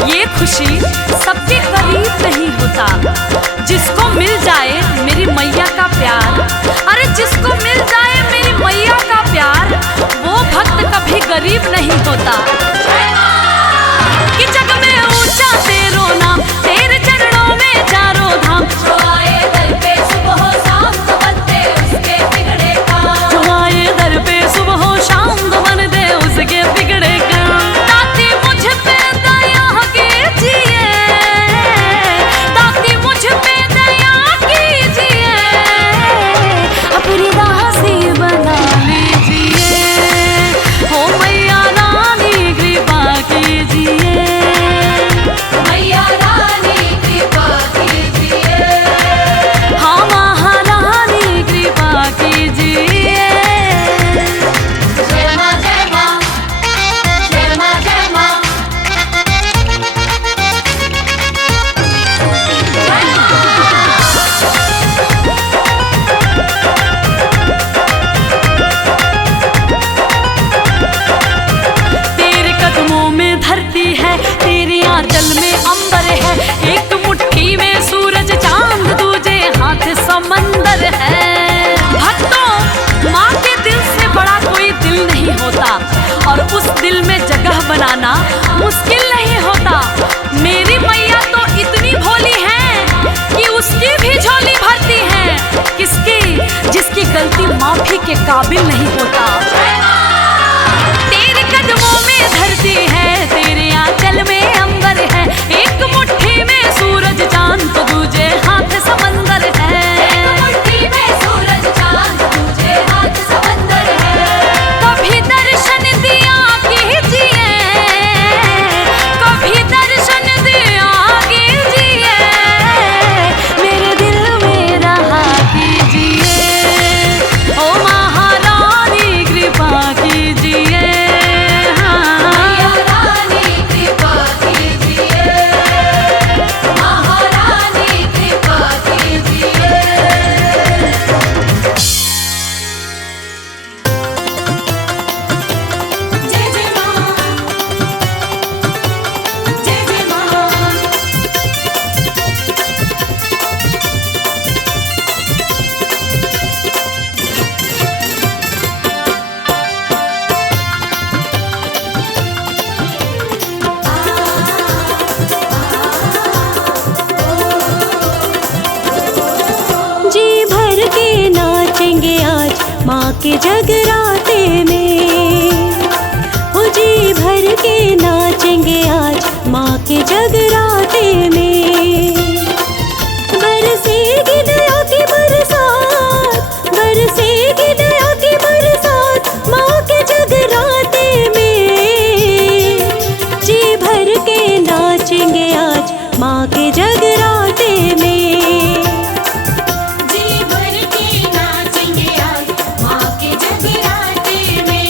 ये खुशी सबके करीब नहीं होता। जिसको मिल जाए करीब नहीं होता। कि जग में ऊंचा तेरो नाम, तेरे चरणों में चारों धाम। जो आए दर पे सुबह हो शाम तो बनते उसके बिगड़े काम। जो आए दर पे सुबह हो शाम तो बन दे उसके बिगड़े काम। दाती मुझ पे दया कीजिए, दाती मुझ पे दया कीजिए, अपनी दासी बना लीजिए। हो मैया रानी कृपा कीजिए, मैया रानी कृपा कीजिए। हाँ महारानी कृपा कीजिए। जय माँ जय माँ, जय माँ जय माँ। तेरे कदमों में धरती है, तेरे आंचल में अंबर है। एक मुट्ठी में सूरज चांद, दूजे हाथ समंदर है। भक्तों, माँ के दिल से बड़ा कोई दिल नहीं होता, और उस दिल में जगह बनाना मुश्किल नहीं होता। मेरी मैया तो इतनी भोली है कि उसकी भी झोली भरती है। किसकी? जिसकी गलती माफी के काबिल नहीं होता। तेरे कदमों में धरती है, तेरे आंचल में अंबर है। एक मुट्ठी में सूरज चांद, तो दूजे हाथ समंदर है। एक मुट्ठी में सूरज चांद, दूजे हाथ समंदर है। कभी दर्शन दिया कीजिए, कभी दर्शन दिया कीजिए, मेरे दिल में रहा कीजिए। ओ महारानी कृपा कीजिए, मैया रानी कृपा कीजिए, महारानी कृपा कीजिए। जय जय माँ, जय जय माँ। जी भर के नाचेंगे आज माँ के जगराते में। ओ जी भर के नाचेंगे आज माँ के जगराते में। बरसेगी दया की बरसात, बरसेगी दया की बरसात माँ के जगराते में। जी भर के नाचेंगे आज माँ के जगराते में। जी भर के नाचेंगे आज माँ के जगराते में।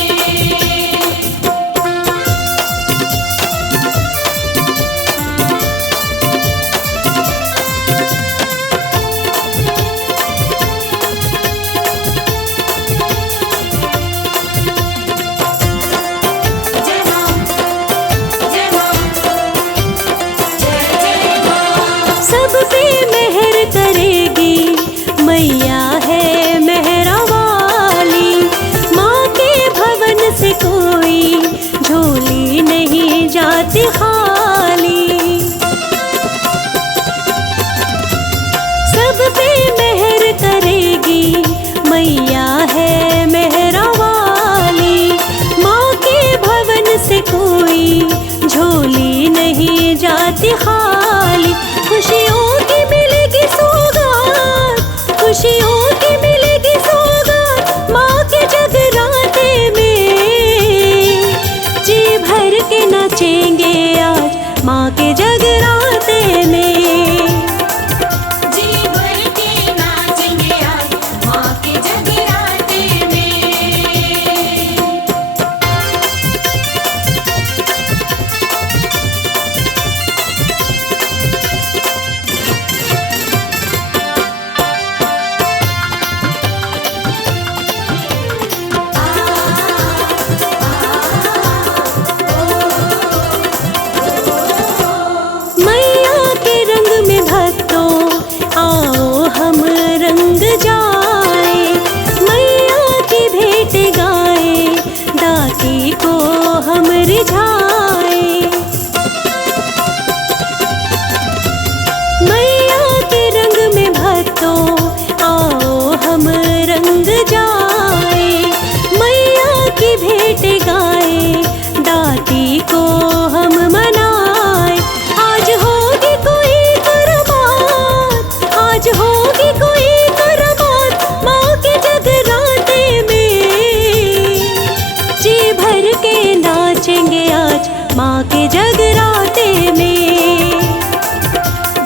जय माँ, जय माँ, जय जय माँ। सब पे मेहर करेगी मैया है मेहरा वाली। माँ के भवन से कोई झोली नहीं जाती खाली। सब पे मेहर करेगी मैया है मेहरा वाली। माँ के भवन से कोई झोली नहीं जाती खाली। खुशियों की मिलेगी सौगात, खुशियों की मिलेगी सौगात माँ के जगराते में। जी भर के नाचेंगे आज माँ के जगराते में। जी भर के नाचेंगे आज माँ के जगराते में। माई को हम मनाए। आज होगी कोई करमात, आज होगी कोई करमात माँ के जगराते में। जी भर के नाचेंगे आज माँ के जगराते में।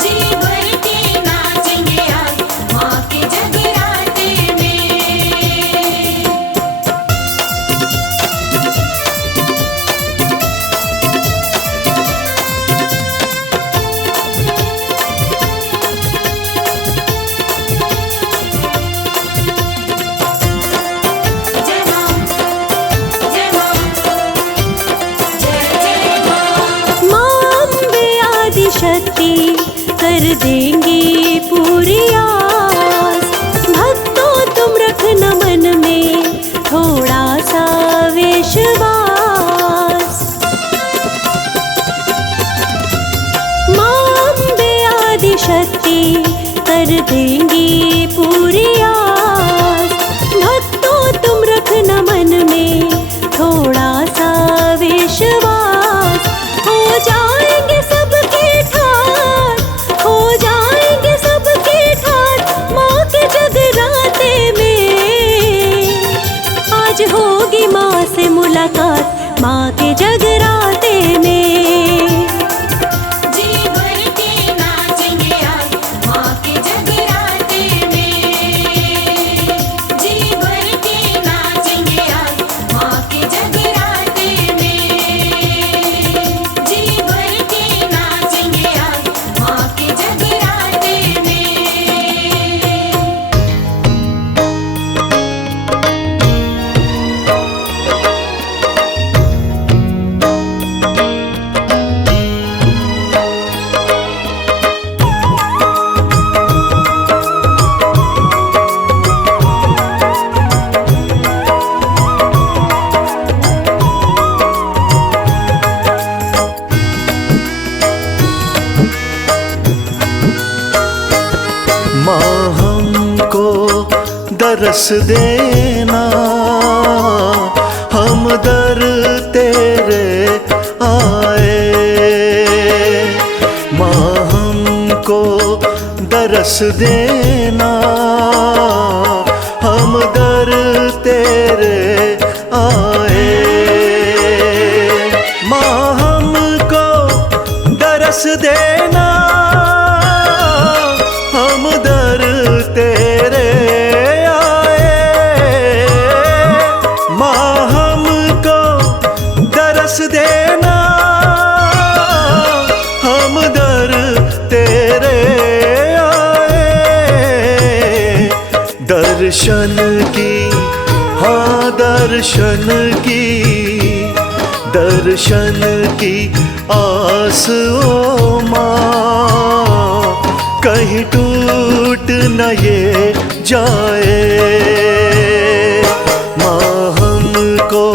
जी भर के नाचेंगे आज माँ के जगराते में। जय माँ, जय माँ, जय जय माँ। माँ अम्बे आदि शक्ति कर देंगी पूरी आस। भक्तों तुम रखना मन में थोड़ा सा विश्वास। माँ अम्बे आदि शक्ति कर देंगी पूरी आस। भक्तों तुम रखना मन में थोड़ा सा विश्वास। हो जाएंगे सबके ठाट, हो जाएंगे सबके ठाट माँ के जगराते में। आज होगी माँ से मुलाकात माँ के जगराते में। जी भर के नाचेंगे आज माँ के जगराते में। जी भर के नाचेंगे आज माँ के जगराते में। जी भर के नाचेंगे आज माँ के जगराते में। माँ हमको दरस देना, हम दर तेरे आए। माँ हमको दरस देना, हम दर तेरे आए। माँ हमको दरस देना, हम दर तेरे आए। माँ हमको दरस देना, हम दर तेरे आए। दर्शन की, हाँ दर्शन की, दर्शन की आस ओ माँ, कहीं टूट न ये जाए। माँ हमको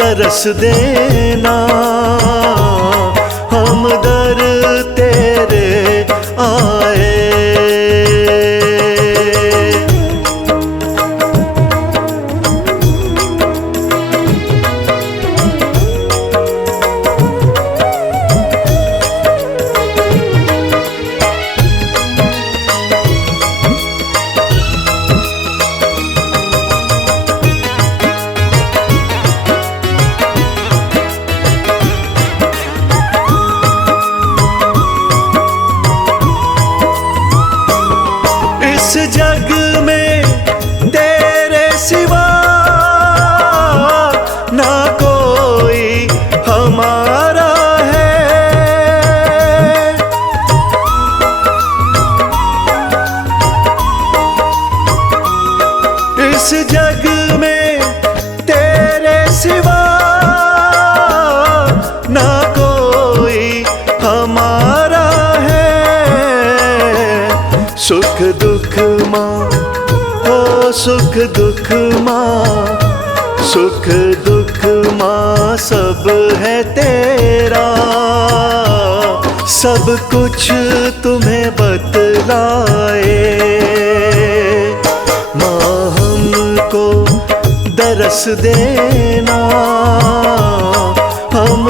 दरस देना, हम दर तेरे आए। इस जग में तेरे सिवा ना कोई हमारा है। इस जग में तेरे सिवा ना कोई हमारा है। सुख दुख माँ, हो सुख दुख माँ, सुख दुख माँ सब है तेरा। सब कुछ तुम्हें बतलाए। माँ हमको दरस देना, हम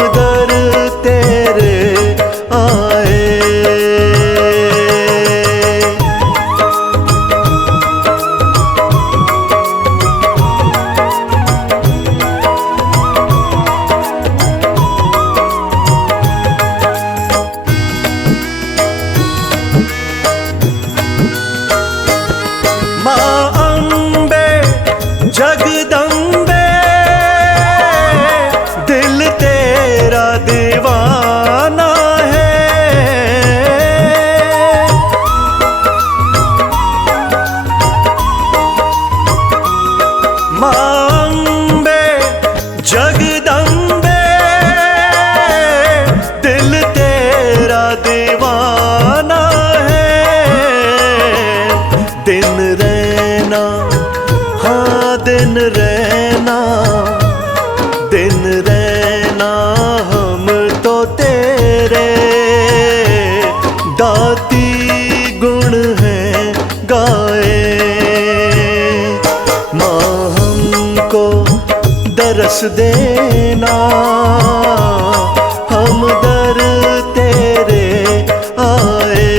दरस देना, हम दर तेरे आए।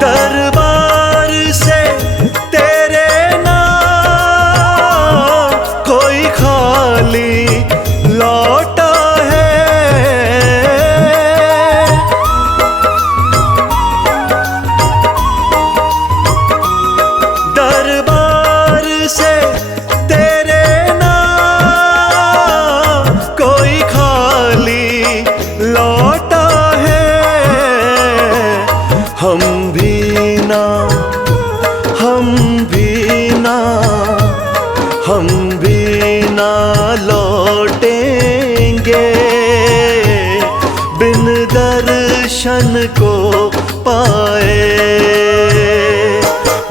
दरबार से तेरे नाम कोई खाली लौटा है। दरबार से तेरे नाम कोई खाली लौटा है। हम भी ना, हम भी ना, हम भी ना लौटेंगे बिन दर्शन को पाए।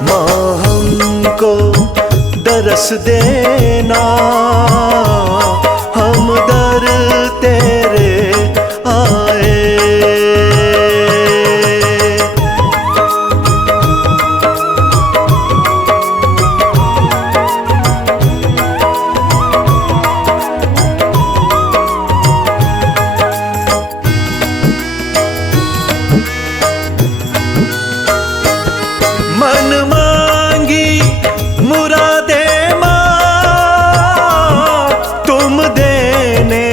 माँ हमको दरस देना, हम दर तेरे आए। मन मांगी मुरादे माँ तुम देने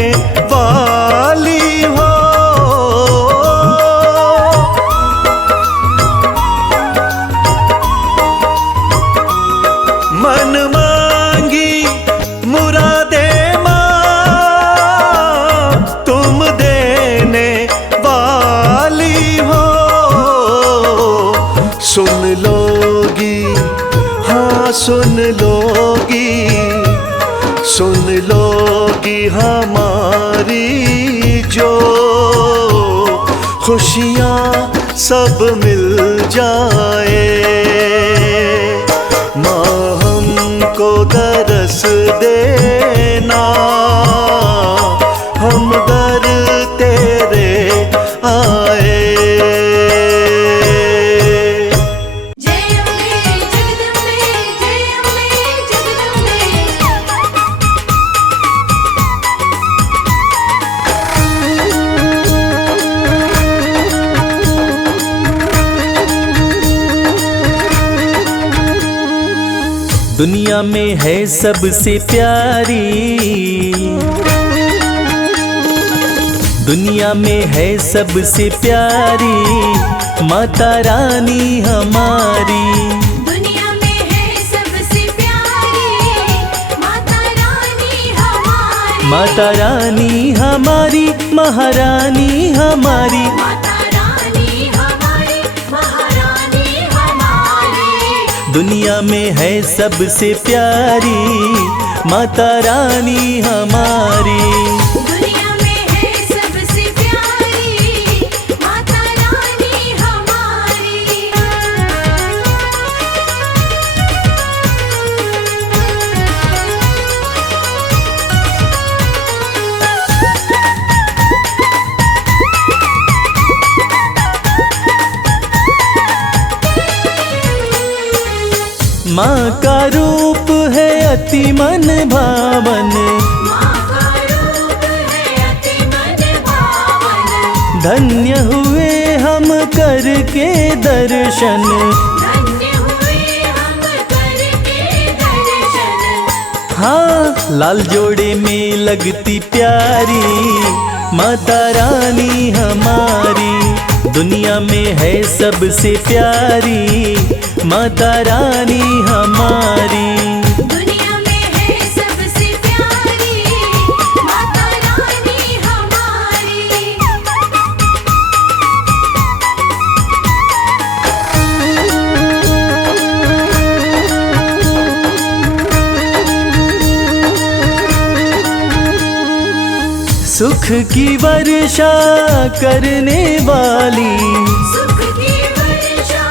वाली हो। मन मांगी मुरादे माँ तुम देने वाली हो। सुन लोगी, हाँ सुन लोगी, सुन लोगी हमारी जो खुशियाँ सब मिल जाए। माँ हमको दरस देना, हम दर तेरे आए। जय अम्बे जगदम्बे, जय अम्बे जगदम्बे। दुनिया में है सबसे प्यारी, दुनिया में है सबसे प्यारी माता रानी हमारी। दुनिया में है सबसे प्यारी माता रानी हमारी। माता रानी हमारी, महारानी हमारी। माता रानी हमारी, महारानी हमारी। दुनिया में है सबसे प्यारी माता रानी हमारी। दुनिया में है सबसे प्यारी माता रानी हमारी। माँ का रूप है अति मन भावन, माँ का रूप है अति मन भावन। धन्य हुए हम करके दर्शन। धन्य हुए हम करके दर्शन। हाँ लाल जोड़े में लगती प्यारी माता रानी हमारी। दुनिया में है सबसे प्यारी माता रानी हमारी। दुनिया में है सबसे प्यारी माता रानी हमारी। सुख की वर्षा करने वाली, सुख की वर्षा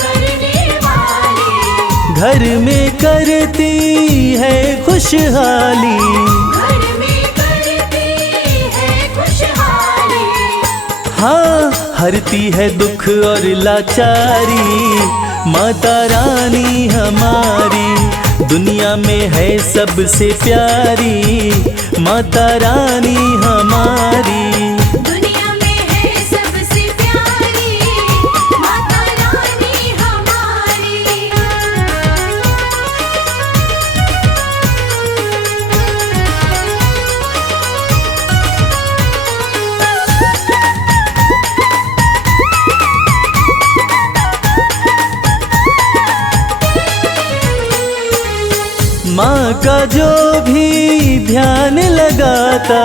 करने वाली, घर में करती है खुशहाली। घर में करती है खुशहाली। हाँ, हरती है दुख और लाचारी, माता रानी हमारी दुनिया में है सबसे प्यारी, माता रानी हमारी। दुनिया में है सबसे प्यारी, माता रानी हमारी। माँ का जो भी ध्यान लगाता,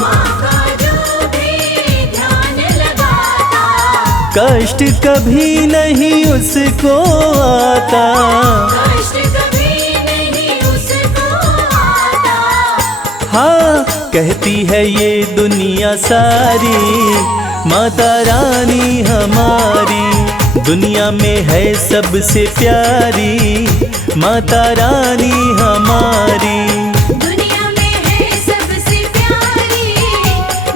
माँ का जो भी ध्यान लगाता, कष्ट कभी नहीं उसको आता। कष्ट कभी नहीं उसको आता। हाँ, कहती है ये दुनिया सारी, माता रानी हमारी दुनिया में है सबसे प्यारी, माता रानी हमारी। दुनिया में है सबसे प्यारी,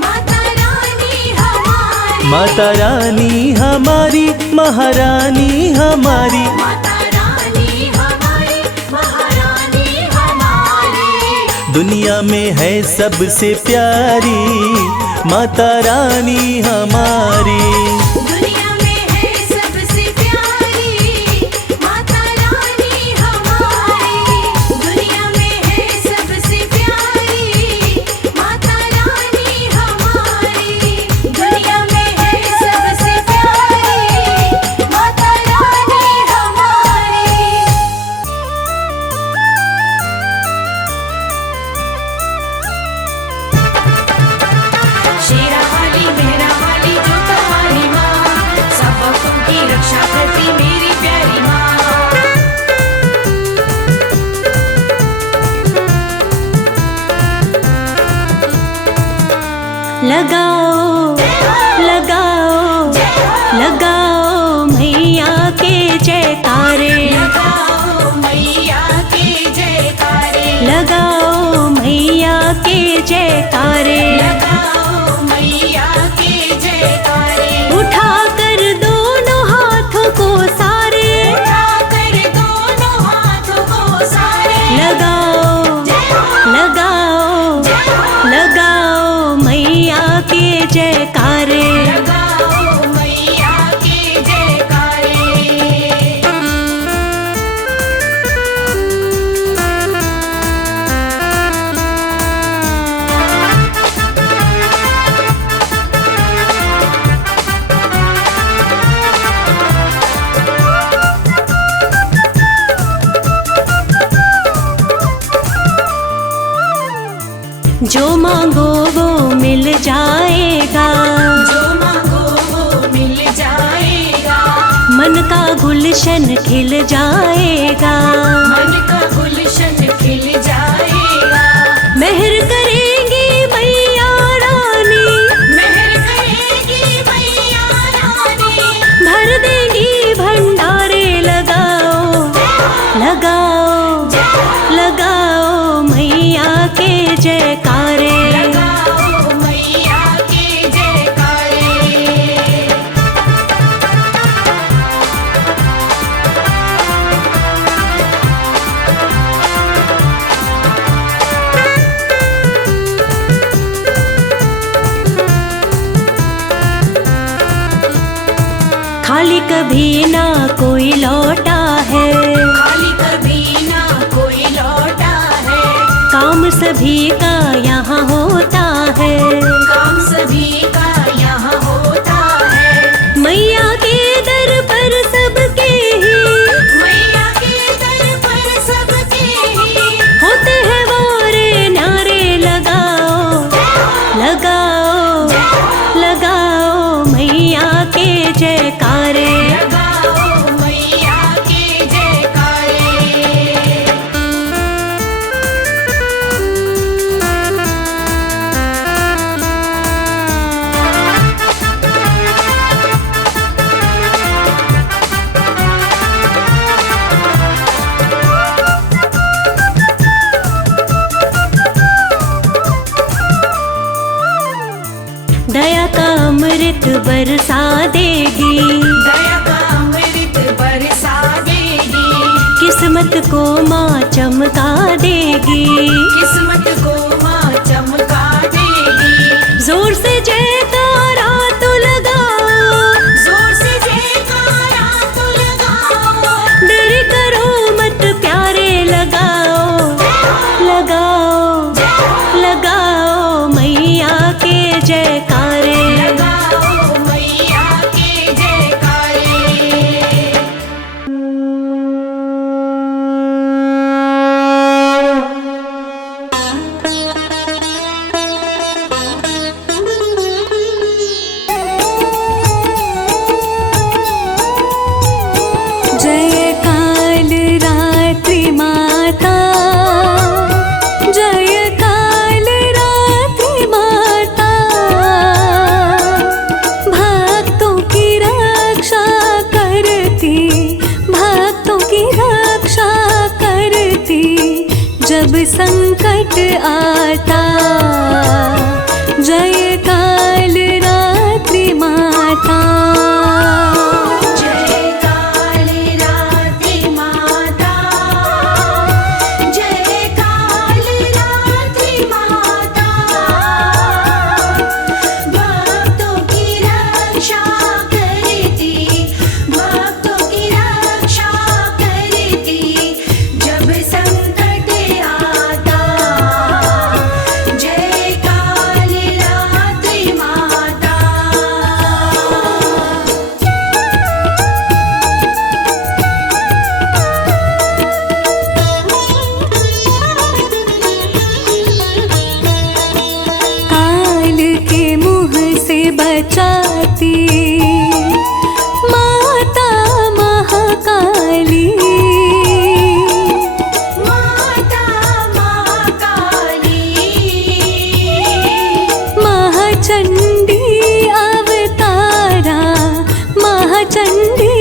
माता रानी हमारी। माता रानी हमारी, महारानी हमारी। माता रानी हमारी, महारानी हमारी। दुनिया में है सबसे प्यारी, माता रानी हमारी। दुनिया में है सबसे प्यारी, माता रानी हमारी। दुनिया में है सबसे प्यारी, माता रानी हमारी। दुनिया में है सबसे प्यारी, माता रानी हमारी। शेरा वाली मेरा वाली जो तुम्हारी माँ, सब भक्तों की रक्षा करती मेरी प्यारी माँ। लगाओ लगाओ लगाओ मैया के जयकारे, लगाओ मैया के जयकारे, लगाओ मैया के जयकारे। लगाओ मैया के जयकारे। उठाकर दोनों हाथों को सारे, उठाकर दोनों हाथों को सारे। लगाओ लगाओ लगाओ मैया के जयकारे। लगाओ मैया के जयकारे। जो मांगो वो मिल जाएगा, जो मांगो वो मिल जाएगा। मन का गुलशन खिल जाएगा। मन का गुलशन खिल जाएगा। मेहर करेंगी मैया रानी, मेहर करेगी मैया रानी। भर देंगी भंडारे। लगाओ लगाओ लगाओ मैया के जयकारे। लगाओ मैया के जयकारे। खाली कभी ना कोई लौटा है, खाली कभी ना कोई लौटा है। काम सभी का यहाँ होता है। काम सभी का यहाँ होता है। मैया के दर पर सबके ही मैया के दर पर सबके ही होते हैं वारे नारे। लगाओ लगाओ लगाओ मैया के जयकारे। लगाओ मैया के जयकारे। दया का अमृत बरसा देगी, दया का अमृत बरसा देगी, किस्मत को माँ चमका देगी, किस्मत को माँ चमका देगी। जोर से जयकारा तो लगाओ, जोर से जयकारा तो लगाओ, देरी करो मत प्यारे, लगाओ लगाओ लगाओ मैया के जयकारे। लगाओ मैया के जयकारे। जय काल रात्रि माता, जय काल रात्रि माता, भक्तों की रक्षा करती, भक्तों की रक्षा करती, जब संकट आता। जय काल रात्रि माता। जय काल रात्रि माता, जय काल रात्रि माता, भक्तों की रक्षा करती, भक्तों की रक्षा करती, जब संकट आता। जय काल रात्रि माता। काल के मुँह से बचाती माता महाकाली, माता महाकाली, महाचंडी अवतारा, महाचंडी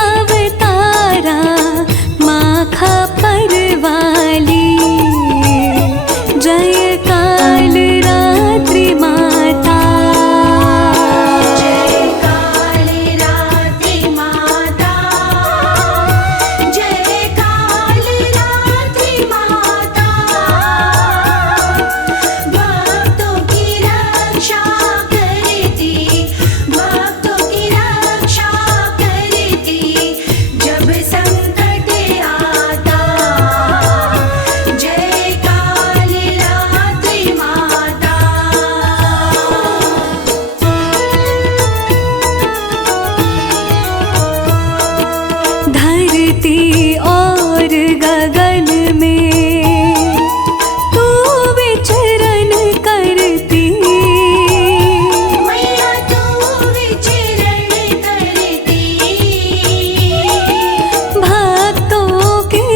अवतारा, माखा परवाली। जय काल रात्रि माता। जय काल रात्रि माता, जय काल रात्रि माता, भक्तों की रक्षा करती, भक्तों की रक्षा करती, जब संकट आता। जय काल रात्रि माता। धरती और गगन में तू विचरण करती, मैया तू विचरण करती, भक्तों के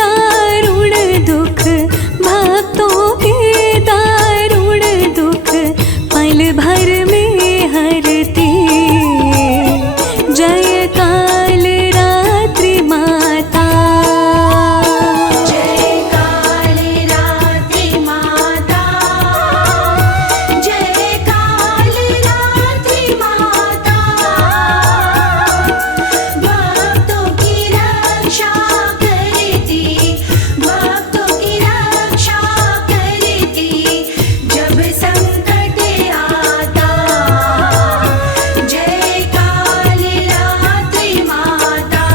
दारुण दुख, भक्तों के दारुण दुख पल भर में हरती। जय काल रात्रि माता। जय काल रात्रि माता, जय काल रात्रि माता, भक्तों की रक्षा करती, भक्तों की रक्षा करती, जब संकट आता। जय काल रात्रि माता।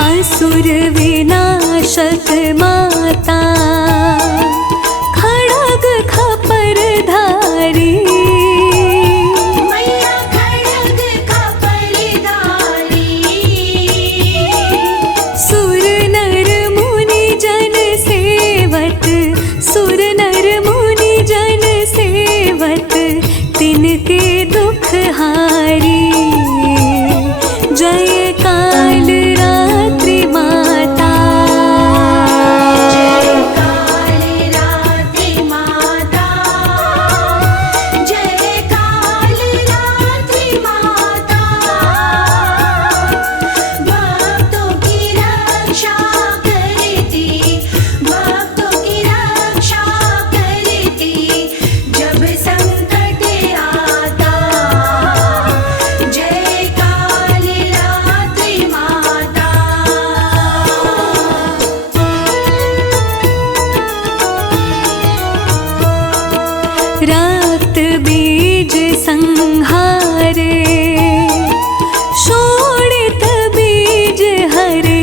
असुर विनाशक माता, खड़ग खपर धारी, मैया खड़ग खपरधारी, सुर नर मुनि जन सेवत, सुर नर मुनि जन सेवत, तिनके दुख हारी। जय काल रात्रि माता। जय काल संहारे, शोणित बीज हरे।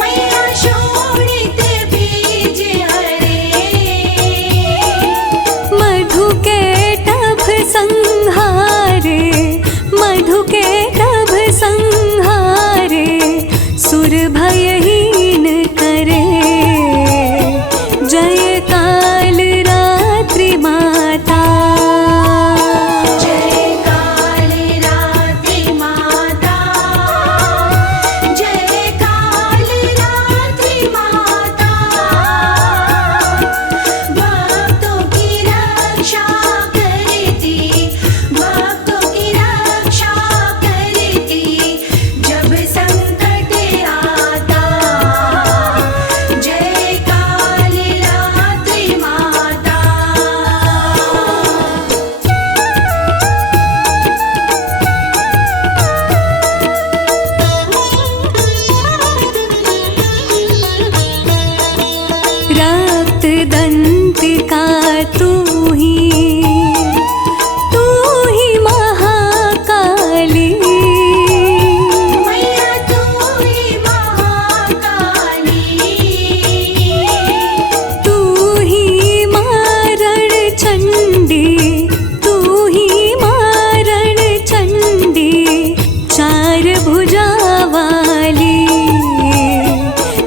मैया शोणित बीज हरे, मधु के टभ संहारे, मधु के टभ संहारे, सुर भयहीन करे। जय काल रात्रि माता, जय काल रात्रि माता, जय काल रात्रि माता। भक्तों की रक्षा करती, भक्तों की रक्षा करती, जब संकट आता। जय काल रात्रि माता। रक्त दंतिका तू ही महाकाली। मैया तू ही महाकाली, तू ही मारण चंडी, तू ही मारण चंडी, चार भुजा वाली।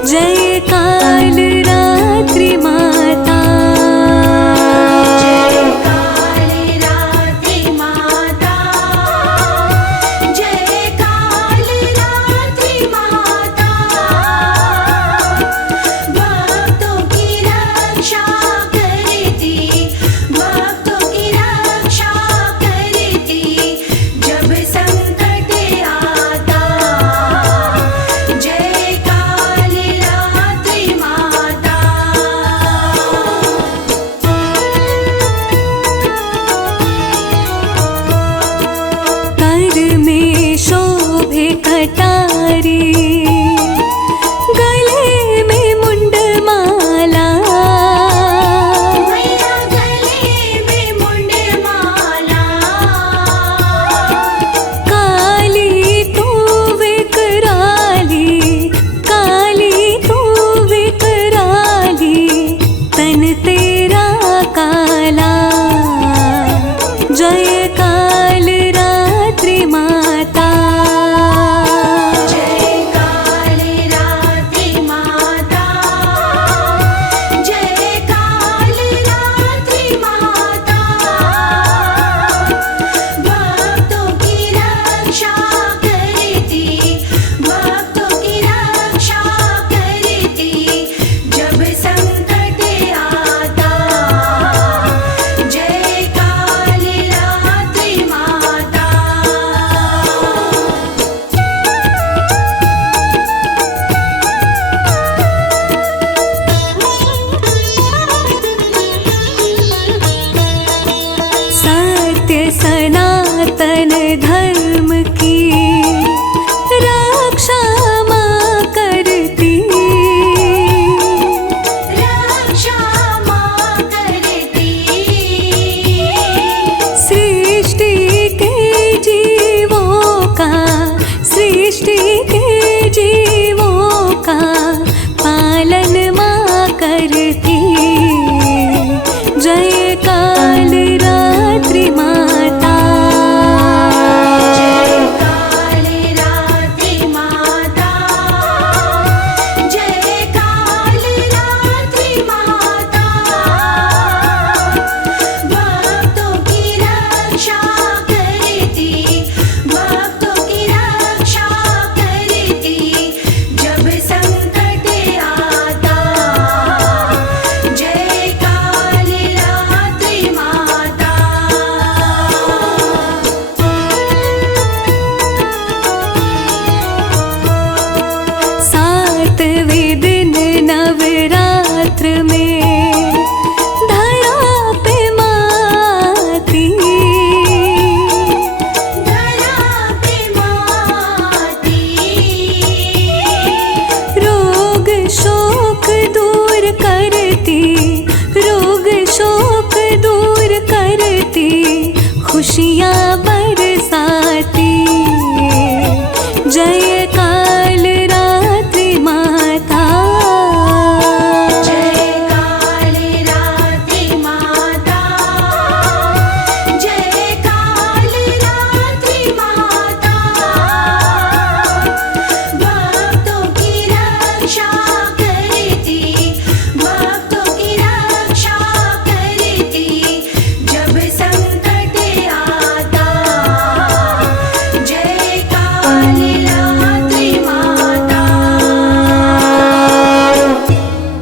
जय काल रात्रि माता, जय काल रात्रि माता, जय काल रात्रि माता। भक्तों की रक्षा करती, भक्तों की रक्षा करती, जब संकट आता। जय काल रात्रि माता। कर में शोभे कटारी, गले में मुंडमाला। मैया गले में मुंडमाला, काली तू विकराली, काली तू विकराली, तन तेरा काला। जय काल रात्रि माता, जय काल रात्रि माता, जय काल रात्रि माता। भक्तों की रक्षा करती, भक्तों की रक्षा करती, जब संकट आता। जय काल रात्रि माता। सत्य सनातन धर्म की रक्षा मां करती। रक्षा मां करती, सृष्टि के जीवों का, सृष्टि के जीवों का पालन मां करती। जय काल रात्रि माता, जय काल रात्रि माता, जय काल रात्रि माता। भक्तों की रक्षा करती, भक्तों की रक्षा करती, जब संकट आता। जय काल रात्रि माता। सातवें दिन नवरात्र में